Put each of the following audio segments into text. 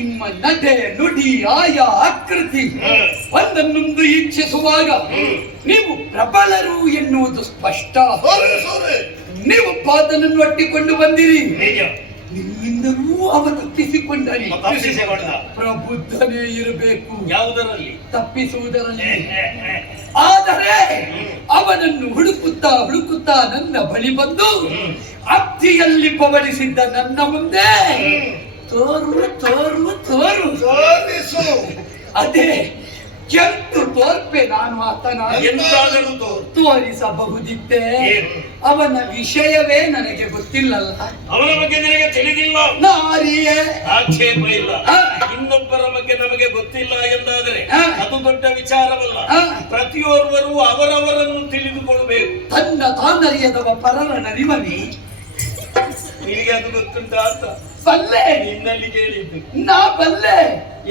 ನಿಮ್ಮ ನಡೆ ನುಡಿ ಆಯಾ ಆಕೃತಿ ಒಂದನ್ನೊಂದು ಇಚ್ಛಿಸುವಾಗ ನೀವು ಪ್ರಬಲರು ಎನ್ನುವುದು ಸ್ಪಷ್ಟ. ನೀವು ಪಾದನನ್ನು ಒಟ್ಟಿಕೊಂಡು ಬಂದಿರಿ, ನಿಮ್ಮಿಂದಲೂ ಅವ ತಪ್ಪಿಸಿಕೊಂಡರೆ ಪ್ರಬುದ್ಧನೇ ಇರಬೇಕು ಯಾವುದರಲ್ಲಿ, ತಪ್ಪಿಸುವುದರಲ್ಲಿ. ಆದರೆ ಅವನನ್ನು ಹುಡುಕುತ್ತಾ ನನ್ನ ಬಳಿ ಬಂದು ಅತ್ತಿಯಲ್ಲಿ ಪವಡಿಸಿದ್ದ ನನ್ನ ಮುಂದೆ ತೋರು ತೋರು ತೋರು ತೋರಿಸು, ಅದೇ ಕೆಂಪು ತೋರ್ಪೆ ನಾನು ಆತನ ತೋರಿಸಬಹುದಿತ್ತೆ. ಅವನ ವಿಷಯವೇ ನನಗೆ ಗೊತ್ತಿಲ್ಲಲ್ಲ, ಅವನ ಬಗ್ಗೆ ನನಗೆ ತಿಳಿದಿಲ್ಲ, ನಾರಿಯೇ ಆಕ್ಷೇಪ ಇಲ್ಲ. ಇನ್ನೊಬ್ಬರ ಬಗ್ಗೆ ನಮಗೆ ಗೊತ್ತಿಲ್ಲ ಎಂದಾದರೆ ಅದು ದೊಡ್ಡ ವಿಚಾರವಲ್ಲ. ಪ್ರತಿಯೊಬ್ಬರು ಅವರವರನ್ನು ತಿಳಿದುಕೊಳ್ಳಬೇಕು. ತನ್ನ ತಾನರಿಯದವ ಪರರ ನರಿಮನಿ ನಿನಗೆ ಅದು ಗೊತ್ತುಂಟ ಅಂತ ಬಲ್ಲೆ, ನಿನ್ನಲ್ಲಿ ಕೇಳಿದ್ದು ನಾ ಬಲ್ಲೆ.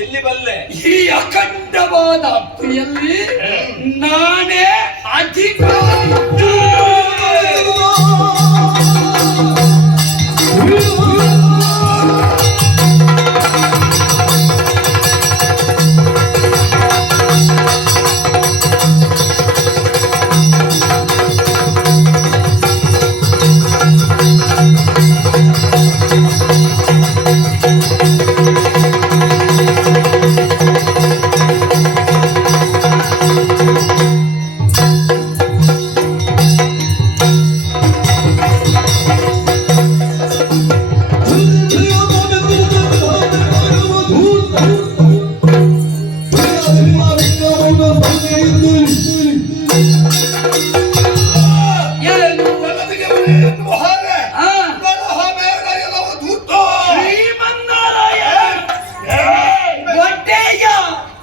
ಎಲ್ಲಿ ಬಲ್ಲೆ? ಈ ಅಖಂಡವಾದ ಅಪ್ಪಿಯಲ್ಲಿ ನಾನೇ ಅಧಿಕಾರಿ.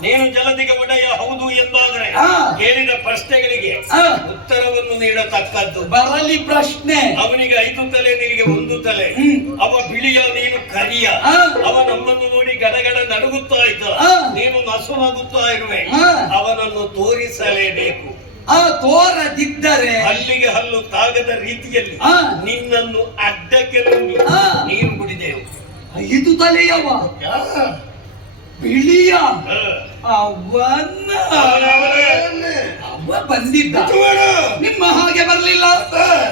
ನೀನು ಜಲದಿಗೆ ಒಡೆಯ ಹೌದು ಎಂದಾದರೆ ಕೇಳಿದ ಪ್ರಶ್ನೆಗಳಿಗೆ ಉತ್ತರವನ್ನು ನೀಡತಕ್ಕದ್ದು. ಬರಲಿ ಪ್ರಶ್ನೆ. ಅವನಿಗೆ 5 ತಲೆ, ನಿನಗೆ 1 ತಲೆ. ಅವ ಬಿಳಿಯ, ನೀನು ಕರಿಯ. ಅವ ನಮ್ಮನ್ನು ನೋಡಿ ಗಡಗಡ ನಡುಗುತ್ತಾ ಇದ್ದ, ನೀನು ನಸುನಗುತ್ತಾ ಇರುವೆ. ಅವನನ್ನು ತೋರಿಸಲೇಬೇಕು. ತೋರದಿದ್ದರೆ ಹಲ್ಲಿಗೆ ಹಲ್ಲು ತಾಗದ ರೀತಿಯಲ್ಲಿ ನಿನ್ನನ್ನು ಅಡ್ಡಕ್ಕೆ ನೀರು ಕುಡಿದೆವು. 5 ತಲೆಯವ ಬಿಳಿಯ ಅವ ಬಂದಿದ್ದ, ನಿಮ್ಮ ಹಾಗೆ ಬರ್ಲಿಲ್ಲ,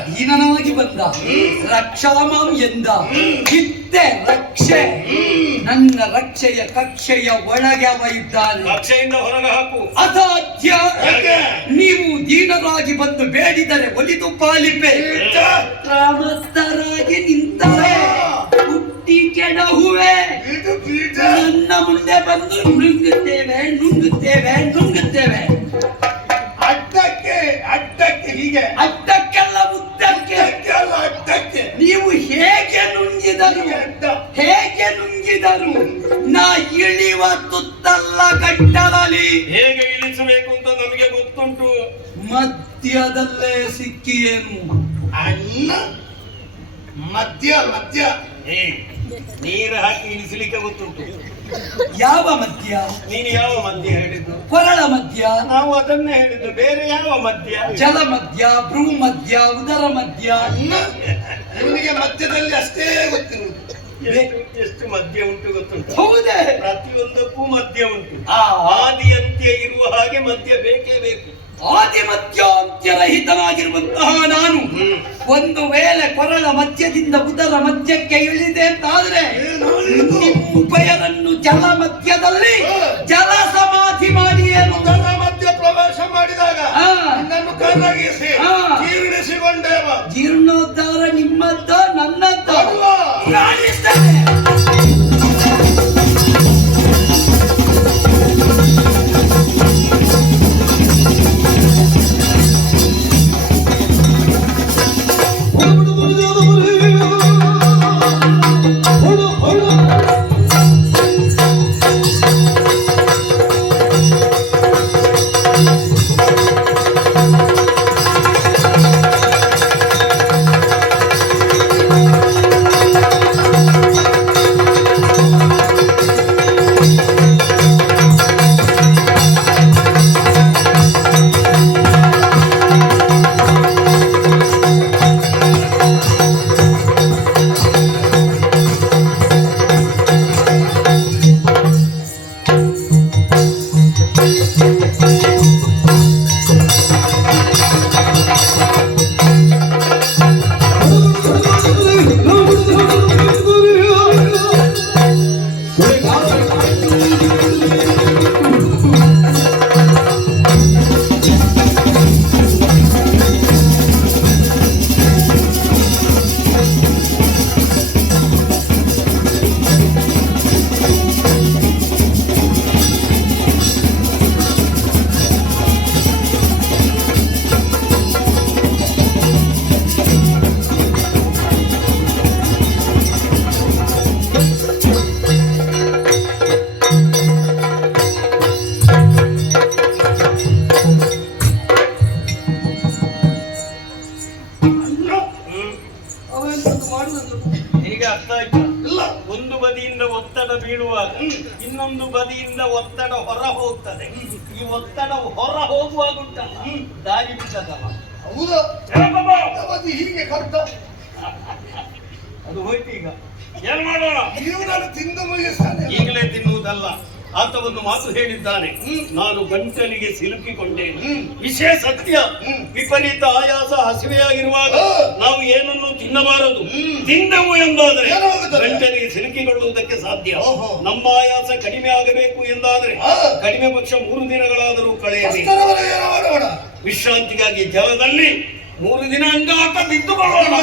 ದೀನನಾಗಿ ಬಂದ. ರಕ್ಷಾಮಾಂ ಎಂದ, ಇತ್ತೆ ರಕ್ಷೆ. ನನ್ನ ರಕ್ಷೆಯ ಕಕ್ಷೆಯ ಒಳಗೆ ಅವ ಇದ್ದಾನೆ. ರಕ್ಷೆಯಿಂದ ಹೊರಗೆ ಹಾಕು. ಅಸಾಧ್ಯ. ನೀವು ದೀನರಾಗಿ ಬಂದು ಬೇಡಿದರೆ ಒಲಿದು ಪಾಲಿಪೆ. ಕ್ರಮಸ್ಥರಾಗಿ ನಿಂತರೆ ಹುಟ್ಟಿ ಕೆಡಹುವೆ. ನನ್ನ ಮುಂದೆ ಬಂದು ನುಂಗುತ್ತೇವೆ ನುಂಗುತ್ತೇವೆ ನುಂಗುತ್ತೇವೆ. ಅಡ್ಡಕ್ಕೆ ಹೀಗೆ, ಅಡ್ಡಕ್ಕೆಲ್ಲ ಉದ್ದಕ್ಕೆ, ಅಡ್ಡಕ್ಕೆ. ನೀವು ಹೇಗೆ ನುಂಗಿದರು ನಾ ಇಳಿವ ತುತ್ತಲ್ಲ ಗಟ್ಟಲಲ್ಲಿ. ಹೇಗೆ ಇಳಿಸಬೇಕು ಅಂತ ನಮಗೆ ಗೊತ್ತುಂಟು. ಮಧ್ಯದಲ್ಲೇ ಸಿಕ್ಕಿಯೇನು ಅನ್ನ ಮಧ್ಯ ನೀರು ಹಾಕಿ ಇಳಿಸಲಿಕ್ಕೆ ಗೊತ್ತುಂಟು. ಯಾವ ಮಧ್ಯ? ನೀನು ಯಾವ ಮಧ್ಯ ಹೇಳಿದ್ದು? ಕೊರಳ ಮಧ್ಯ. ನಾವು ಅದನ್ನೇ ಹೇಳಿದ್ದು, ಬೇರೆ ಯಾವ ಮಧ್ಯ? ಜಲ ಮಧ್ಯ, ಭ್ರೂ ಮಧ್ಯ, ಉದರ ಮಧ್ಯ. ನಿಮಗೆ ಮಧ್ಯದಲ್ಲಿ ಅಷ್ಟೇ ಗೊತ್ತಿರುವುದು. ಎಷ್ಟು ಮಧ್ಯ ಉಂಟು ಗೊತ್ತುಂಟು? ಹೌದೇ? ಪ್ರತಿಯೊಂದಕ್ಕೂ ಮಧ್ಯ ಉಂಟು. ಆದಿ ಅಂತ್ಯ ಇರುವ ಹಾಗೆ ಮಧ್ಯ ಬೇಕೇ ಬೇಕು. ಆದಿ ಮಧ್ಯಾಂತ್ಯರಹಿತನಾಗಿರುವಂತಹ ನಾನು ಒಂದು ವೇಳೆ ಕೊರಳ ಮಧ್ಯದಿಂದ ಉದರ ಮಧ್ಯಕ್ಕೆ ಇಳಿದೆ ಅಂತಾದ್ರೆ ಉಭಯರನ್ನು ಜಲ ಮಧ್ಯದಲ್ಲಿ ಜಲ ಸಮಾಧಿ ಮಾಡಿ ಏನು ಉದರ ಮಧ್ಯ ಪ್ರವೇಶ ಮಾಡಿದಾಗ ಆ. ನಿನ್ನನ್ನು ಕರಗಿಸಿ ಆ. ಜೀರ್ಣಿಸಿಕೊಂಡೇವ. ಜೀರ್ಣೋದ್ಧಾರ ನಿಮ್ಮದ್ದ ನನ್ನದ್ದ ಅಲ್ವಾ? ಮಾಡಿಸ್ತೇನೆ. ನಿನಗೆ ಅರ್ಥ ಆಯ್ತಾ? ಇಲ್ಲ. ಒಂದು ಬದಿಯಿಂದ ಒತ್ತಡ ಬೀಳುವಾಗ ಇನ್ನೊಂದು ಬದಿಯಿಂದ ಒತ್ತಡ ಹೊರ ಹೋಗ್ತದೆ. ಈ ಒತ್ತಡ ಹೊರ ಹೋಗುವಾಗ ಉಂಟಲ್ಲ, ದಾರಿ ಬಿಟ್ಟದಲ್ಲ, ಹೌದಾ? ಅವತ್ತು ಹೀಗೆ ಕರ್ತ ಅದು ಹೋಯ್ತು. ಈಗ ಏನ್ ಮಾಡೋಣ? ಜೀವನ ತಿಂದು ಮುಗಿಸ್ತಾನೆ. ಈಗಲೇ ತಿನ್ನುವುದಲ್ಲ. ಆತ ಒಂದು ಮಾತು ಹೇಳಿದ್ದಾನೆ, ನಾನು ಗಂಟಲಿಗೆ ಸಿಲುಕಿಕೊಂಡೇನು. ವಿಷಯ ಸತ್ಯ. ವಿಪರೀತ ಆಯಾಸ ಹಸಿವೆಯಾಗಿರುವಾಗ ನಾವು ಏನನ್ನು ತಿನ್ನಬಾರದು. ತಿಂದವು ಎಂದಾದ್ರೆ ಏನಾಗುತ್ತದೆ? ಗಂಟಲಿಗೆ ಸಿಲುಕಿಕೊಳ್ಳುವುದಕ್ಕೆ ಸಾಧ್ಯ. ಓಹೋ. ನಮ್ಮ ಆಯಾಸ ಕಡಿಮೆ ಆಗಬೇಕು ಎಂದಾದ್ರೆ ಕಡಿಮೆ ಪಕ್ಷ 3 ದಿನಗಳಾದರೂ ಕಳೆಯಬೇಕು. ಅಷ್ಟರವರೆಗೆ ಏನು ಮಾಡೋಣ? ವಿಶ್ರಾಂತಿಗಾಗಿ ಜಲದಲ್ಲಿ 3 ದಿನ ಅಂಗಾತ ಬಿದ್ದುಕೊಳ್ಳೋಣ.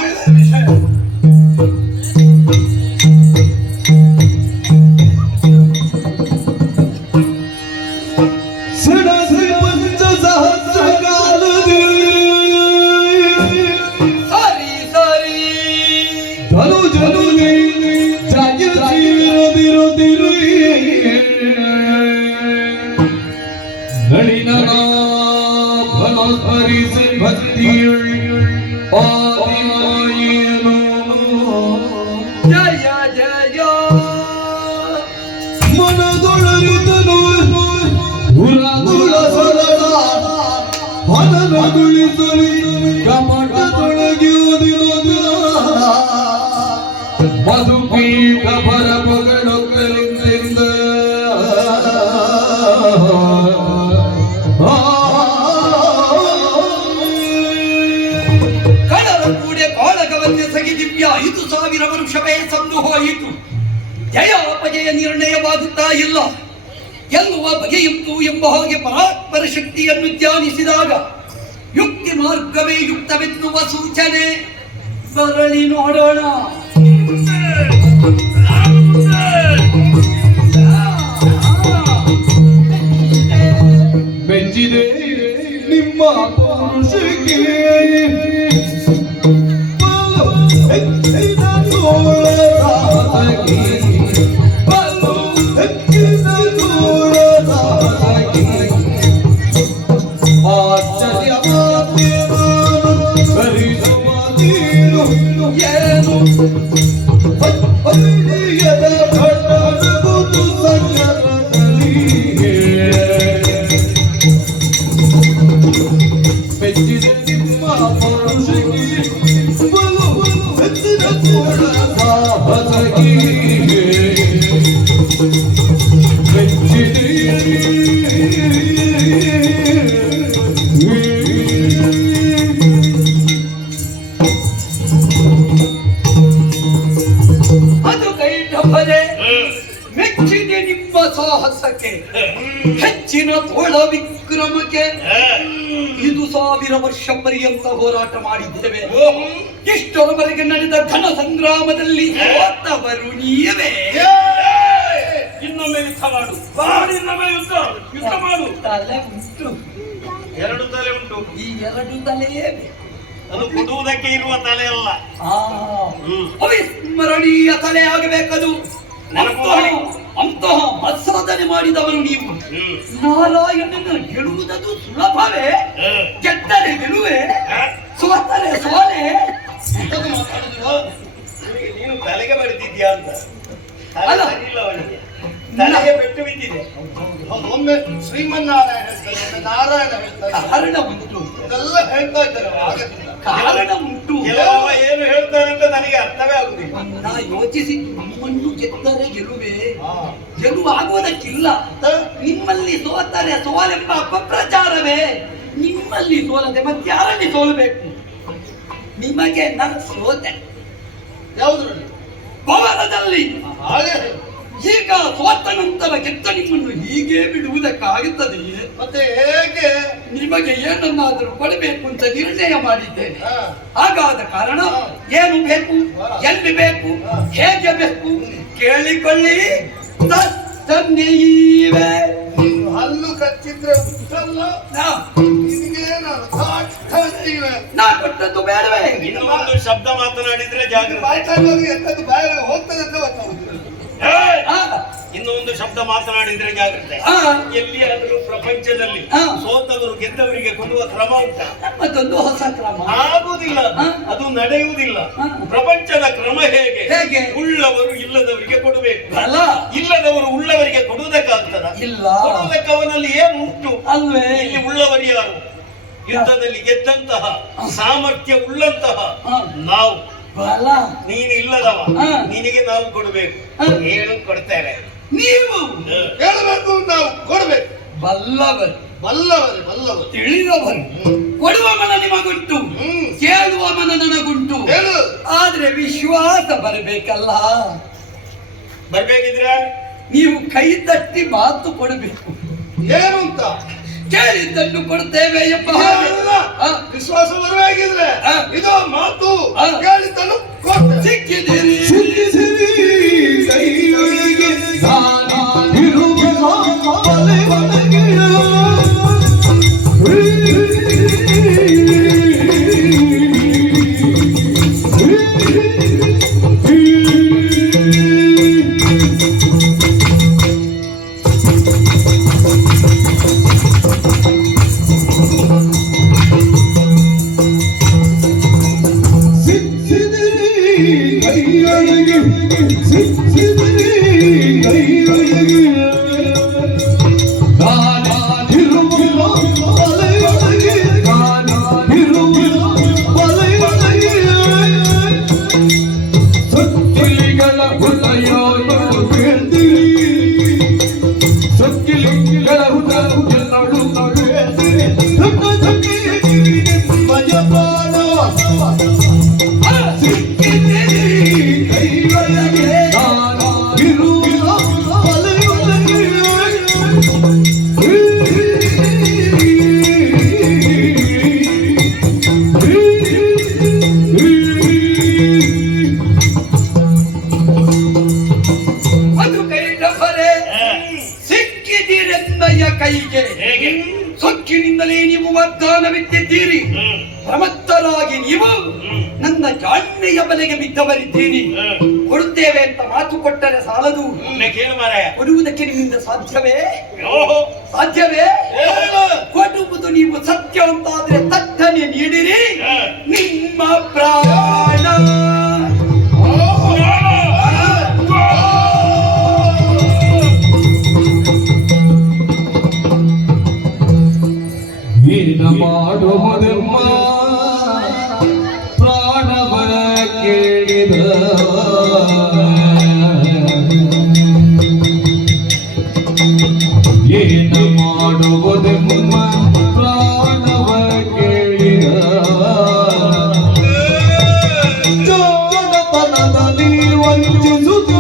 ಜಯ ಜಯ ಮನದೊಳರಿದನು ಹುರದುಳ ಸರಳ ಹೊನಗುಳಿಸಲಿ ಕಪಟದೊಳಗಿರುವುದಿಲ್ಲ ಮಧುಪೀಠ ಪರಪಗಳೊಕ್ಕಲಿಂದ ಕಡಲ ಕೂಡೆ ಕಾಳಗವನ್ನೇ ಸಗಿ ದಿವ್ಯ 5,000 ವರುಷವೇ ಸಂದು ಹೋಯಿತು. ಜಯ ಅಪಜಯ ನಿರ್ಣಯವಾಗುತ್ತಾ ಇಲ್ಲ. ಗೆಲ್ಲುವ ಬಗೆಯುಂಟು ಎಂಬ ಹಾಗೆ ಪರಾತ್ಪರ ಶಕ್ತಿಯನ್ನು ಧ್ಯಾನಿಸಿದಾಗ ಯುಕ್ತಿ ಮಾರ್ಗವೇ ಯುಕ್ತವೆನ್ನುವ ಸೂಚನೆ. ಬರಲಿ ನೋಡೋಣ. ಮೆಚ್ಚಿದೆ ನಿಮ್ಮ ಪೌರುಷಕ್ಕೆ ಅದು ಕೈಟೊಬ್ಬರೆ ಮೆಚ್ಚಿದೆ ನಿಮ್ಮ ಸಾಹಸಕ್ಕೆ ಹೆಚ್ಚಿನ ತೋಳ ವಿಕ್ರಮಕ್ಕೆ ಇದು 1000 ವರ್ಷ ಪರ್ಯಂತ ಹೋರಾಟ ಮಾಡಿದ್ದೇವೆ. ಇಷ್ಟರವರೆಗೆ ನಡೆದ ಘನ ಸಂಗ್ರಾಮದಲ್ಲಿ ಸೋತವರು ನೀವೇ. ಇನ್ನೊಮ್ಮೆ ಯುದ್ಧ ಮಾಡು, ಇನ್ನೊಮ್ಮೆ ಯುದ್ಧ ಮಾಡು. ತಲೆ ಉಂಟು, 2 ತಲೆ ಉಂಟು. ಈ 2 ತಲೆಯೇ ಬೇಕು. ಅದು ಕೊಡುವುದಕ್ಕೆ ಇರುವ ತಲೆ ಅಲ್ಲ, ಅವಿಸ್ಮರಣೀಯ ತಲೆ ಆಗಬೇಕದು. ಅಂತಹ ಮತ್ಸಾಧನೆ ಮಾಡಿದವರು ನೀವು. ನಾರಾಯಣನ ಗೆಲ್ಲುವುದದು ಸುಲಭವೇ? ಗೆದ್ದರೆ ಗೆಲುವೆ, ಸೋತರೆ ಸೋಲೆ. ನೀನು ತಲೆಗೆ ಬಡಿದಿದ್ಯಾ ಅಂತ. ತಲೆ ಸರಿಯಿಲ್ಲ ಅವನಿಗೆ, ತಲೆಗೆ ಪೆಟ್ಟು ಬಿದ್ದಿದೆ. ಒಮ್ಮೆ ಶ್ರೀಮನ್ನಾರಾಯಣ ಹೇಳ್ತಾರೆ, ಒಮ್ಮೆ ನಾರಾಯಣ ಹೇಳ್ತಾರೆ. ಕಾರಣ ಉಂಟು, ಇದೆಲ್ಲ ಹೇಳ್ತಾ ಇದ್ದಾರೆ. ಆಗಲಿಲ್ಲ. ಕಾರಣ ಉಂಟು. ಕೆಲವ ಏನು ಹೇಳ್ತಾರೆ ಅಂತ ನನಗೆ ಅರ್ಥವೇ ಆಗುದಿಲ್ಲ. ನಾ ಯೋಚಿಸಿದ್ದು ನಿಮ್ಮನ್ನು ಗೆದ್ದರೆ ಗೆಲುವೆ, ಗೆಲುವು ಆಗುವುದಕ್ಕಿಲ್ಲ. ನಿಮ್ಮಲ್ಲಿ ಸೋತರೆ ಸೋಲೆಂಬ ಅಪಪ್ರಚಾರವೇ. ನಿಮ್ಮಲ್ಲಿ ಸೋಲದೆ ಮತ್ತೆ ಯಾರಲ್ಲಿ ಸೋಲಬೇಕು? ನಿಮಗೆ ನಾನು ಸೋತೆ ಯಾವುದ್ರಲ್ಲಿ? ಪವನದಲ್ಲಿ. ಹಾಗೆ ಈಗ ಸೋತ ನಂತರ ಗೆದ್ದ ನಿಮ್ಮನ್ನು ಹೀಗೆ ಬಿಡುವುದಕ್ಕಾಗುತ್ತದೆಯೇ? ಮತ್ತೆ ಹೇಗೆ? ನಿಮಗೆ ಏನನ್ನಾದರೂ ಕೊಡಬೇಕು ಅಂತ ನಿರ್ಣಯ ಮಾಡಿದ್ದೇನೆ. ಹಾಗಾದ ಕಾರಣ ಏನು ಬೇಕು, ಎಲ್ಲಿ ಬೇಕು, ಹೇಗೆ ಬೇಕು ಕೇಳಿಕೊಳ್ಳಿ. ತನ್ನೆಯೀವೆ ನೀನು ಹಲ್ಲು ಕಚ್ಚಿದ್ರೆ ಉತ್ತಲ್ಲ, ನಿನಗೆ ನಾನು ಸಾಕ್ತಾನೆ. ನಾ ಕೊಟ್ಟದ್ದು ಬೇಡವೇ? ಇನ್ನು ಒಂದು ಶಬ್ದ ಮಾತನಾಡಿದ್ರೆ ಜಾಗ್ರತೆ. ಬಾಯ್ತಾಗಿ ಎಂತದ್ದು ಬಾಯಲ್ಲಿ ಹೋಗ್ತದೆ ಅಂತ ಗೊತ್ತಾಗುದಿಲ್ಲ. ಇನ್ನು ಒಂದು ಶಬ್ದ ಮಾತನಾಡಿದ್ರೆ ಜಾಗ್ರತೆ. ಎಲ್ಲಿಯಾದರೂ ಪ್ರಪಂಚದಲ್ಲಿ ಸೋತವರು ಗೆದ್ದವರಿಗೆ ಕೊಡುವ ಕ್ರಮ ಉಂಟಾ? ಮತ್ತೊಂದು ಹೊಸ ಕ್ರಮ ಆಗುವುದಿಲ್ಲ, ಅದು ನಡೆಯುವುದಿಲ್ಲ. ಪ್ರಪಂಚದ ಕ್ರಮ ಹೇಗೆ? ಹೇಗೆ? ಉಳ್ಳವರು ಇಲ್ಲದವರಿಗೆ ಕೊಡಬೇಕು, ಅಲ್ಲ ಇಲ್ಲದವರು ಉಳ್ಳವರಿಗೆ ಕೊಡುವುದಕ್ಕಾಗ್ತದ? ಇಲ್ಲ. ಕೊಡುವುದಕ್ಕೆ ಅವನಲ್ಲಿ ಏನು ಉಂಟು ಅಲ್ವೇ? ಇಲ್ಲಿ ಉಳ್ಳವರು ಯಾರು? ಯುದ್ಧದಲ್ಲಿ ಗೆದ್ದಂತಹ ಸಾಮರ್ಥ್ಯ ಉಳ್ಳಂತಹ ನಾವು. ಬಲ ನೀನು ಇಲ್ಲದವ, ನಿನಗೆ ನಾವು ಕೊಡಬೇಕು. ಏನು ಕೊಡ್ತೇವೆ? ನೀವು ಹೇಳಬೇಕು, ನಾವು ಕೊಡ್ಬೇಕು. ಬಲ್ಲವರು, ಬಲ್ಲವರು ತಿಳಿದವರು. ಕೊಡುವ ಮನ ನಿಮಗುಂಟು, ಕೇಳುವ ಮನ ನನಗುಂಟು. ಹೇಳು. ಆದ್ರೆ ವಿಶ್ವಾಸ ಬರಬೇಕಲ್ಲ. ಬರ್ಬೇಕಿದ್ರೆ ನೀವು ಕೈ ತಟ್ಟಿ ಮಾತು ಕೊಡಬೇಕು. ಏನು ಅಂತ ಕೇಳಿದ್ದನ್ನು ಕೊಡ್ತೇವೆ ಎಂಬ ವಿಶ್ವಾಸ ಬರಬೇಕಿದ್ರೆ ಇದು ಮಾತು. ಕೇಳಿದ್ದನ್ನು ಸಿಕ್ಕಿದ್ದೀರಿ. ಕೈಯೊಳಗೆ ನಾನಿರುವ ಒಳಗೆ ಕೈಗೆ ಸೊಕ್ಕಿನಿಂದಲೇ ನೀವು ವಾಗ್ದಾನವಿತ್ತಿದ್ದೀರಿ. ಪ್ರಮತ್ತರಾಗಿ ನೀವು ನನ್ನ ಜಾಣ್ಮೆಯ ಬಲೆಗೆ ಬಿದ್ದವರಿದ್ದೀರಿ. ಕೊಡುತ್ತೇವೆ ಅಂತ ಮಾತು ಕೊಟ್ಟರೆ ಸಾಲದು, ಕೊಡುವುದಕ್ಕೆ ನಿಮ್ಮಿಂದ ಸಾಧ್ಯವೇ? ಸಾಧ್ಯವೇ? ಕೊಡುವುದು ನೀವು ಸತ್ಯ ಅಂತಾದ್ರೆ ತಟ್ಟನೆ ನೀಡಿರಿ ನಿಮ್ಮ ಪ್ರಾಣ. ಏನು ಮಾಡುವುದಮ್ಮ ಪ್ರಾಣವ ಕೇಳಿದ ಏನು ಮಾಡುವುದಮ್ಮ ಪ್ರಾಣವ ಕೇಳಿದ ಜೋಡತನದಲ್ಲಿ ವಂಚಿಸುತ್ತ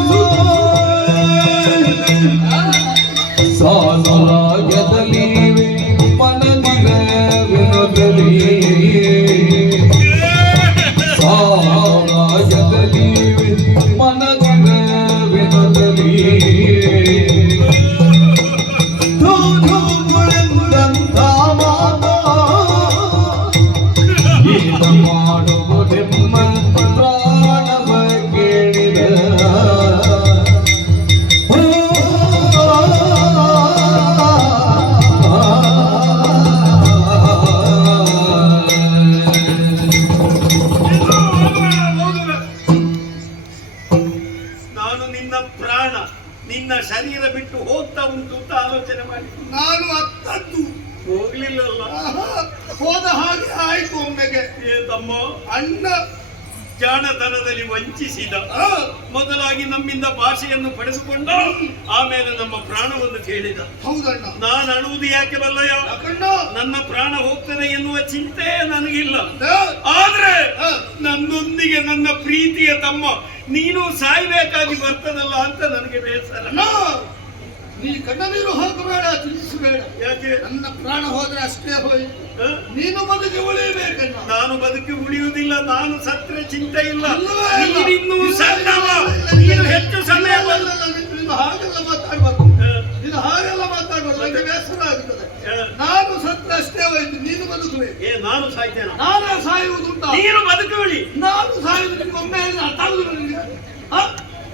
ನಿನ್ನ ಪ್ರಾಣ ನಿನ್ನ ಶರೀರ ಬಿಟ್ಟು ಹೋಗ್ತಾ ಉಂಟು ಅಂತ ಆಲೋಚನೆ ಮಾಡಿ. ನಾನು ಅತ್ತದ್ದು ಹೋಗ್ಲಿಲ್ಲಲ್ಲ. ಹೋದ ಹಾಗೆ ಆಯ್ತು. ಒಮ್ಮೆಗೆ ತಮ್ಮ ಅಣ್ಣ ಜಾಣತನದಲ್ಲಿ ವಂಚಿಸಿದ. ಮೊದಲಾಗಿ ನಮ್ಮಿಂದ ಭಾಷೆಯನ್ನು ಪಡೆದುಕೊಂಡ, ಆಮೇಲೆ ನಮ್ಮ ಪ್ರಾಣವನ್ನು ಕೇಳಿದ. ಹೌದಣ್ಣ. ನಾನು ಅಳುವುದು ಯಾಕೆ ಬಲ್ಲಯ್ಯ? ನನ್ನ ಪ್ರಾಣ ಹೋಗ್ತದೆ ಎನ್ನುವ ಚಿಂತೆ ನನಗಿಲ್ಲ. ಆದ್ರೆ ನನ್ನೊಂದಿಗೆ ನನ್ನ ಪ್ರೀತಿಯ ತಮ್ಮ ನೀನು ಸಾಯ್ಬೇಕಾಗಿ ಬರ್ತದಲ್ಲ ಅಂತ ನನಗೆ ಬೇಸರ. ನೀ ಕಣ್ಣ ನೀರು ಹಾಕಬೇಡ, ಚಿಂತಿಸಬೇಡ. ಯಾಕೆ? ನನ್ನ ಪ್ರಾಣ ಹೋದ್ರೆ ಅಷ್ಟೇ ಹೋಯ್ತು. ನೀನು ಬದುಕಿ ಉಳಿಯಬೇಕಣ್ಣ. ನಾನು ಬದುಕಿ ಉಳಿಯುವುದಿಲ್ಲ. ನಾನು ಸತ್ರೆ ಚಿಂತೆ ಇಲ್ಲ. ನೀನಿನ್ನೂ ಸಣ್ಣವ, ನೀನು ಹೆಚ್ಚು ಸಮಯ ನೀನು ಹಾಗೆಲ್ಲ ಮಾತಾಡ್ಬಾರ್ದು. ನೀನು ಹಾಗೆಲ್ಲ ಮಾತಾಡ್ಬಾರ್ದು, ನನಗೆ ಬೇಸರ ಆಗುತ್ತದೆ. ನಾನು ಸತ್ರೆ ಅಷ್ಟೇ ಹೋಯ್ತು, ನೀನು ಬದುಕಬೇಕು. ನಾನು ಸಾಯ್ತೇನೆ. ನಾನೇ ಸಾಯುವುದುಂಟ. ನೀನು ಬದುಕಿ ಉಳಿ. ನಾನು ಸಾಯುವುದು ಒಮ್ಮೆ ಅರ್ಥ ಆಗುದಿಲ್ಲ ನಿನಗೆ.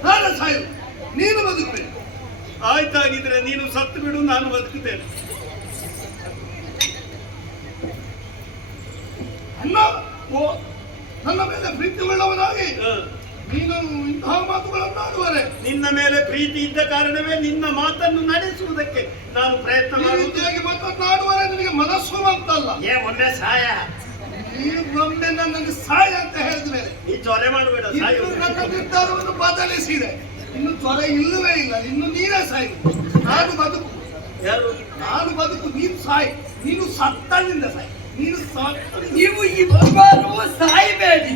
ನಾನೇ ಸಾಯುವುದು, ನೀನು ಬದುಕಬೇಕು. ಆಯ್ತಾಗಿದ್ರೆ ನೀನು ಸತ್ತು ಬಿಡು, ನಾನು ಬದುಕುತ್ತೇನೆ. ಅಣ್ಣ, ನನ್ನ ಮೇಲೆ ಪ್ರೀತಿ ಉಳ್ಳವನಾಗಿ ನೀನು ಇಂತಹ ಮಾತುಗಳನ್ನು ಆಡುವರೆ. ನಿನ್ನ ಮೇಲೆ ಪ್ರೀತಿ ಇದ್ದ ಕಾರಣವೇ ನಿನ್ನ ಮಾತನ್ನು ನಡೆಸುವುದಕ್ಕೆ ನಾನು ಪ್ರಯತ್ನ ಮಾಡುವುದಾಗಿ ಮಾತನ್ನಾಡುವರೆ. ನಿನಗೆ ಮನಸ್ಸು ಅಂತಲ್ಲ. ಒಮ್ಮೆ ಸಾಯ, ಒಮ್ಮೆ ನನ್ನನ್ನು ಸಾಯ ಅಂತ ಹೇಳಿದ ಮೇಲೆ ನೀ ಚೊರೆ ಮಾಡಬೇಡ. ನನ್ನ ನಿರ್ಧಾರವನ್ನು ಬದಲಿಸಿದೆ. ಇನ್ನು ತ್ವರೆ ಇಲ್ಲವೇ ಇಲ್ಲ. ಇನ್ನು ನೀನೇ ಸಾಯಿ, ನಾನು ಬದುಕು. ಯಾರು? ನಾನು ಬದುಕು, ನೀನು ಸಾಯಿ. ನೀನು ಸತ್ತಲ್ಲಿಂದ ಸಾಯಿ. ನೀವು ಇಬ್ಬರು ಸಾಯಬೇಡಿ.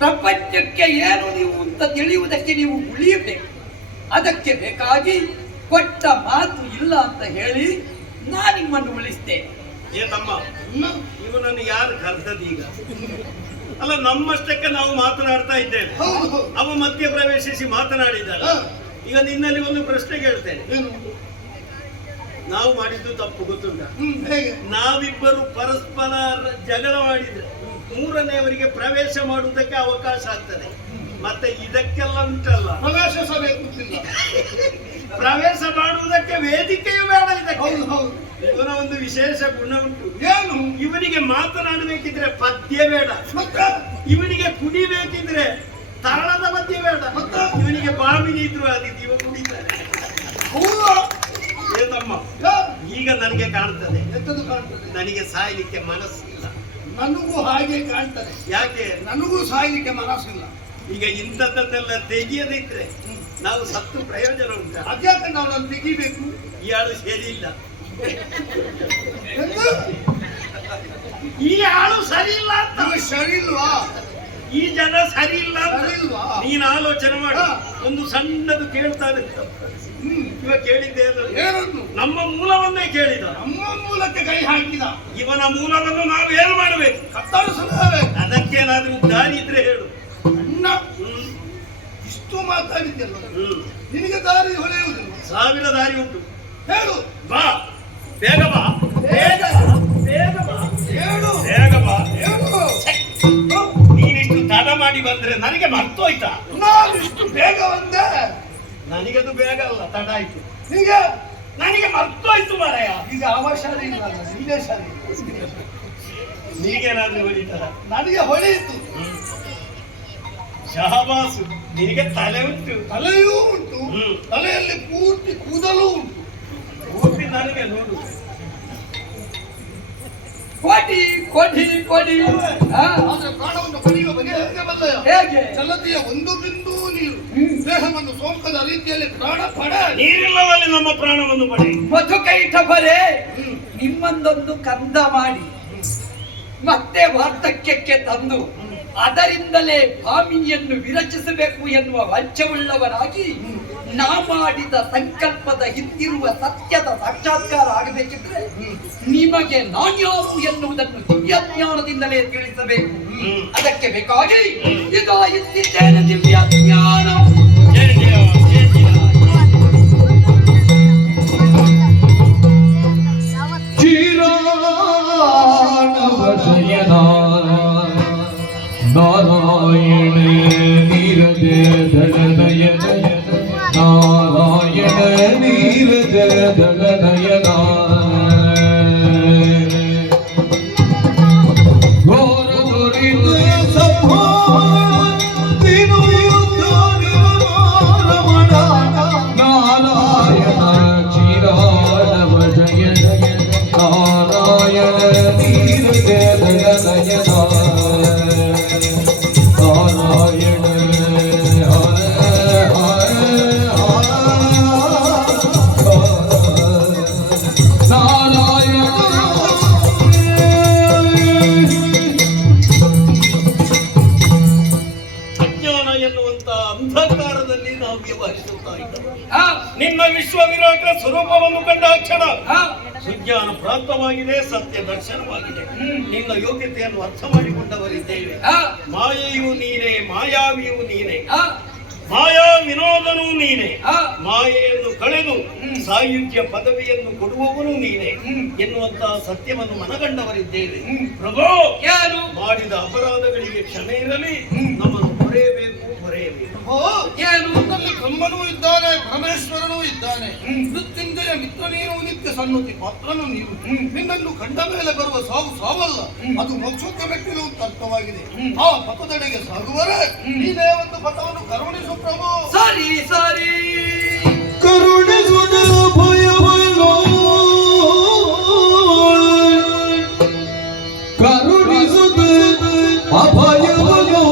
ಪ್ರಪಂಚಕ್ಕೆ ಏನು ನೀವು ಅಂತ ತಿಳಿಯುವುದಕ್ಕೆ ನೀವು ಉಳಿಯಬೇಕು. ಅದಕ್ಕೆ ಬೇಕಾಗಿ ಕೊಟ್ಟ ಮಾತು ಇಲ್ಲ ಅಂತ ಹೇಳಿ ನಾನು ನಿಮ್ಮನ್ನು ಉಳಿಸ್ತೇನೆ. ತಮ್ಮ, ಇವನನ್ನು ಯಾರು ಕರೆದದೀಗ? ಅಲ್ಲ, ನಮ್ಮಷ್ಟಕ್ಕೆ ನಾವು ಮಾತನಾಡ್ತಾ ಇದ್ದೇವೆ. ಅವ ಮಧ್ಯ ಪ್ರವೇಶಿಸಿ ಮಾತನಾಡಿದಲ್ಲ. ಈಗ ನಿನ್ನಲ್ಲಿ ಒಂದು ಪ್ರಶ್ನೆ ಕೇಳ್ತೇನೆ. ನಾವು ಮಾಡಿದ್ದು ತಪ್ಪು ಗೊತ್ತುಂಟ? ನಾವಿಬ್ಬರು ಪರಸ್ಪರ ಜಗಳ ಮಾಡಿದ್ರೆ ಮೂರನೆಯವರಿಗೆ ಪ್ರವೇಶ ಮಾಡುವುದಕ್ಕೆ ಅವಕಾಶ ಆಗ್ತದೆ. ಮತ್ತೆ ಇದಕ್ಕೆಲ್ಲ ಉಂಟಲ್ಲ, ಪ್ರವೇಶ ಸಭೆ ಗೊತ್ತಿಲ್ಲ, ಪ್ರವೇಶ ಮಾಡುವುದಕ್ಕೆ ವೇದಿಕೆಯೂ ಬೇಡ. ಇದಕ್ಕೆ ಇವನ ಒಂದು ವಿಶೇಷ ಗುಣ ಉಂಟು. ಏನು? ಇವನಿಗೆ ಮಾತನಾಡಬೇಕಿದ್ರೆ ಪದ್ಯ ಬೇಡ. ಇವನಿಗೆ ಕುಡಿಬೇಕಿದ್ರೆ ತಾಳದ ಪದ್ಯ ಬೇಡ. ಇವನಿಗೆ ಬಾವಿನಿ ಇದ್ರು ಆದಿತ್ತು, ಇವ ಕುಡಿತಾರೆ. ಏತಮ್ಮ, ಈಗ ನನಗೆ ಕಾಣ್ತದೆ. ಎಂತದ್ದು ಕಾಣ್ತದೆ? ನನಗೆ ಸಾಯ್ಲಿಕ್ಕೆ ಮನಸ್ಸಿಲ್ಲ. ನನಗೂ ಹಾಗೆ ಕಾಣ್ತದೆ. ಯಾಕೆ? ನನಗೂ ಸಾಯ್ಲಿಕ್ಕೆ ಮನಸ್ಸಿಲ್ಲ. ಈಗ ಇಂಥದ್ದನ್ನೆಲ್ಲ ತೆಗೆಯದಿದ್ರೆ ನಾವು ಸತ್ತು ಪ್ರಯೋಜನ ಉಂಟ? ಅದ್ಯಾಕೆ ನಾವು ನಾನು ತೆಗಿಬೇಕು? ಈ ಸರಿ ಇಲ್ಲ, ಈ ಆಳು ಸರಿ ಇಲ್ಲ ಅಂತ. ಸರಿ ಇಲ್ವಾ? ಈ ಜನ ಸರಿ ಇಲ್ಲ ಇಲ್ವಾ? ನೀನು ಆಲೋಚನೆ ಮಾಡು. ಒಂದು ಸಣ್ಣದು ಕೇಳ್ತಾನೆ. ಇವ ಕೇಳಿದ್ದೆ ಏನನ್ನು? ನಮ್ಮ ಮೂಲವನ್ನೇ ಕೇಳಿದ. ನಮ್ಮ ಮೂಲಕ್ಕೆ ಕೈ ಹಾಕಿದ. ಇವನ ಮೂಲವನ್ನು ನಾವು ಏನು ಮಾಡಬೇಕು? ಕತ್ತರಿಸಲೇಬೇಕು. ಅದಕ್ಕೇನಾದ್ರೂ ದಾರಿ ಇದ್ರೆ ಹೇಳು. ಅಣ್ಣ, ಇಷ್ಟು ಮಾತಾಡಿದ್ಯಲ್ಲ, ನಿನಗೆ ದಾರಿ ಹೊಳೆಯುವುದಿಲ್ಲ. 1000 ದಾರಿ ಉಂಟು. ಹೇಳು. ಬಾ, ಬೇಗ ಬಾ, ಬೇಗ ಬೇಗ ಬಾ, ಹೇಳು, ಬೇಗ ಬಾ. ಹೇಳು. ನೀನಿಷ್ಟು ತಡ ಮಾಡಿ ಬಂದ್ರೆ ನನಗೆ ಮರ್ತೋಯ್ತಾ? ನಾನು ಇಷ್ಟು ಬೇಗ ಬಂದೆ. ನನಗದು ಬೇಗ ಅಲ್ಲ, ತಡ ಆಯ್ತು. ಈಗ ನನಗೆ ಮರ್ತೋಯ್ತು ಮಾರಾಯ. ಈಗ ಅವಶ್ಯಕ ಇಲ್ಲ, ನೀನೇ ಸರಿ. ನೀಗೇನಾದ್ರೂ ಹೊಡಿತಾರ? ನನಗೆ ಹೊಳೆಯಿತು. ಶಹಬಾಸು, ನಿನಗೆ ತಲೆ ಉಂಟು. ತಲೆಯೂ ಉಂಟು, ತಲೆಯಲ್ಲಿ ಪೂರ್ತಿ ಕೂದಲು ಉಂಟು. ಪೂರ್ತಿ ನನಗೆ ನೋಡು. ಕೊಡಿ ಕೊಡಿ ಕೊಡಿ. ಆದ್ರೆ ಪ್ರಾಣವನ್ನು ಪಡೆಯುವ ಬಗೆ ಹೇಗೆ ಬಲ್ಲಯ? ಹೇಗೆ? ಚಲತೆಯ ಒಂದು ಬಿಂದು ನೀರು ದೇಹವನ್ನು ಸೋಂಕದ ರೀತಿಯಲ್ಲಿ ಪ್ರಾಣ ಪಡ. ನೀರಿಲ್ಲವಲ್ಲಿ ನಮ್ಮ ಪ್ರಾಣವನ್ನು ಪಡೆ. ಮಧುಕೈಠ ಬರೆ ನಿಮ್ಮಂದೊಂದು ಕಂದ ಮಾಡಿ ಮತ್ತೆ ವಾರ್ಧಕ್ಯಕ್ಕೆ ತಂದು ಅದರಿಂದಲೇ ಭಾಮಿನಿಯನ್ನು ವಿರಚಿಸಬೇಕು ಎನ್ನುವ ವಂಚವುಳ್ಳವನಾಗಿ ನಾ ಮಾಡಿದ ಸಂಕಲ್ಪದ ಹಿಂದಿರುವ ಸತ್ಯದ ಸಾಕ್ಷಾತ್ಕಾರ ಆಗಬೇಕಿದ್ರೆ ನಿಮಗೆ ನಾನ್ಯಾರು ಎನ್ನುವುದನ್ನು ದಿವ್ಯಜ್ಞಾನದಿಂದಲೇ ತಿಳಿಸಬೇಕು. ಅದಕ್ಕೆ ಬೇಕಾಗಿ ಇದು ಇತ್ತಿದ್ದೇನೆ ದಿವ್ಯಜ್ಞಾನ. ನಾರಾಯಣ ನೀರಜ ದಳನಯನ, ನಾರಾಯಣ ನೀರಜ ದಳನಯನ, ಘೋರ ದುರಿತ ಸಂಹಾರ ತಿರುಯುತ ಅಂಧಕಾರದಲ್ಲಿ ನಾವು ವ್ಯವಹರಿಸುತ್ತಾ ಇದ್ದೇವೆ. ಆ, ನಿನ್ನ ವಿಶ್ವ ವಿರಾಟ ಸ್ವರೂಪವನ್ನು ಕಂಡ ಕ್ಷಣ ಆ, ಸುಜ್ಞಾನ ಪ್ರಾಪ್ತವಾಗಿದೆ, ಸತ್ಯ ದರ್ಶನವಾಗಿದೆ. ನಿನ್ನ ಯೋಗ್ಯತೆಯನ್ನು ಅರ್ಥ ಮಾಡಿಕೊಂಡವರಿದ್ದೇವೆ. ಆ, ಮಾಯೆಯು ನೀನೆ, ಮಾಯಾವಿಯೂ ನೀನೆ, ಆ, ಮಾಯಾ ವಿನೋದನೂ ನೀನೆ. ಆ, ಮಾಯೆಯನ್ನು ಕಳೆದು ಸಾಯುಜ್ಯ ಪದವಿಯನ್ನು ಕೊಡುವವನು ನೀನೆ ಎನ್ನುವಂತಹ ಸತ್ಯವನ್ನು ಮನಗಂಡವರಿದ್ದೇವೆ. ಪ್ರಭು, ಏನು ಮಾಡಿದ ಅಪರಾಧಗಳಿಗೆ ಕ್ಷಮೆ ಇರಲಿ, ನಮ್ಮನ್ನು ಹೊರೆಯಬೇಕು. ಓ, ಏನು ನನ್ನಲ್ಲಿ ಬ್ರಹ್ಮನೂ ಇದ್ದಾನೆ, ಪರಮೇಶ್ವರನೂ ಇದ್ದಾನೆ. ಮೃತ್ಯುಂಜಯ ಮಿತ್ರ ನೀನು, ನಿತ್ಯ ಸನ್ನುತಿ ಪಾತ್ರನು ನೀನು. ನಿನ್ನನ್ನು ಕಂಡ ಮೇಲೆ ಬರುವ ಸಾವು ಸಾವಲ್ಲ, ಅದು ಮೋಕ್ಷಕ್ಕೆ ಮೆಟ್ಟಿಲು ಅಂತ ಅರ್ಥವಾಗಿದೆ. ಆ ಪಥದಡೆಗೆ ಸಾಗುವರೆ ನೀನೇ ಒಂದು ಪಥವನ್ನು ಕರುಣಿಸು ಪ್ರಭು. ಸಾರಿ ಸಾರಿ ಕರುಣಿಸುದ ಭಯವನು ಕರುಣಿಸುದ ಅಭಯವನು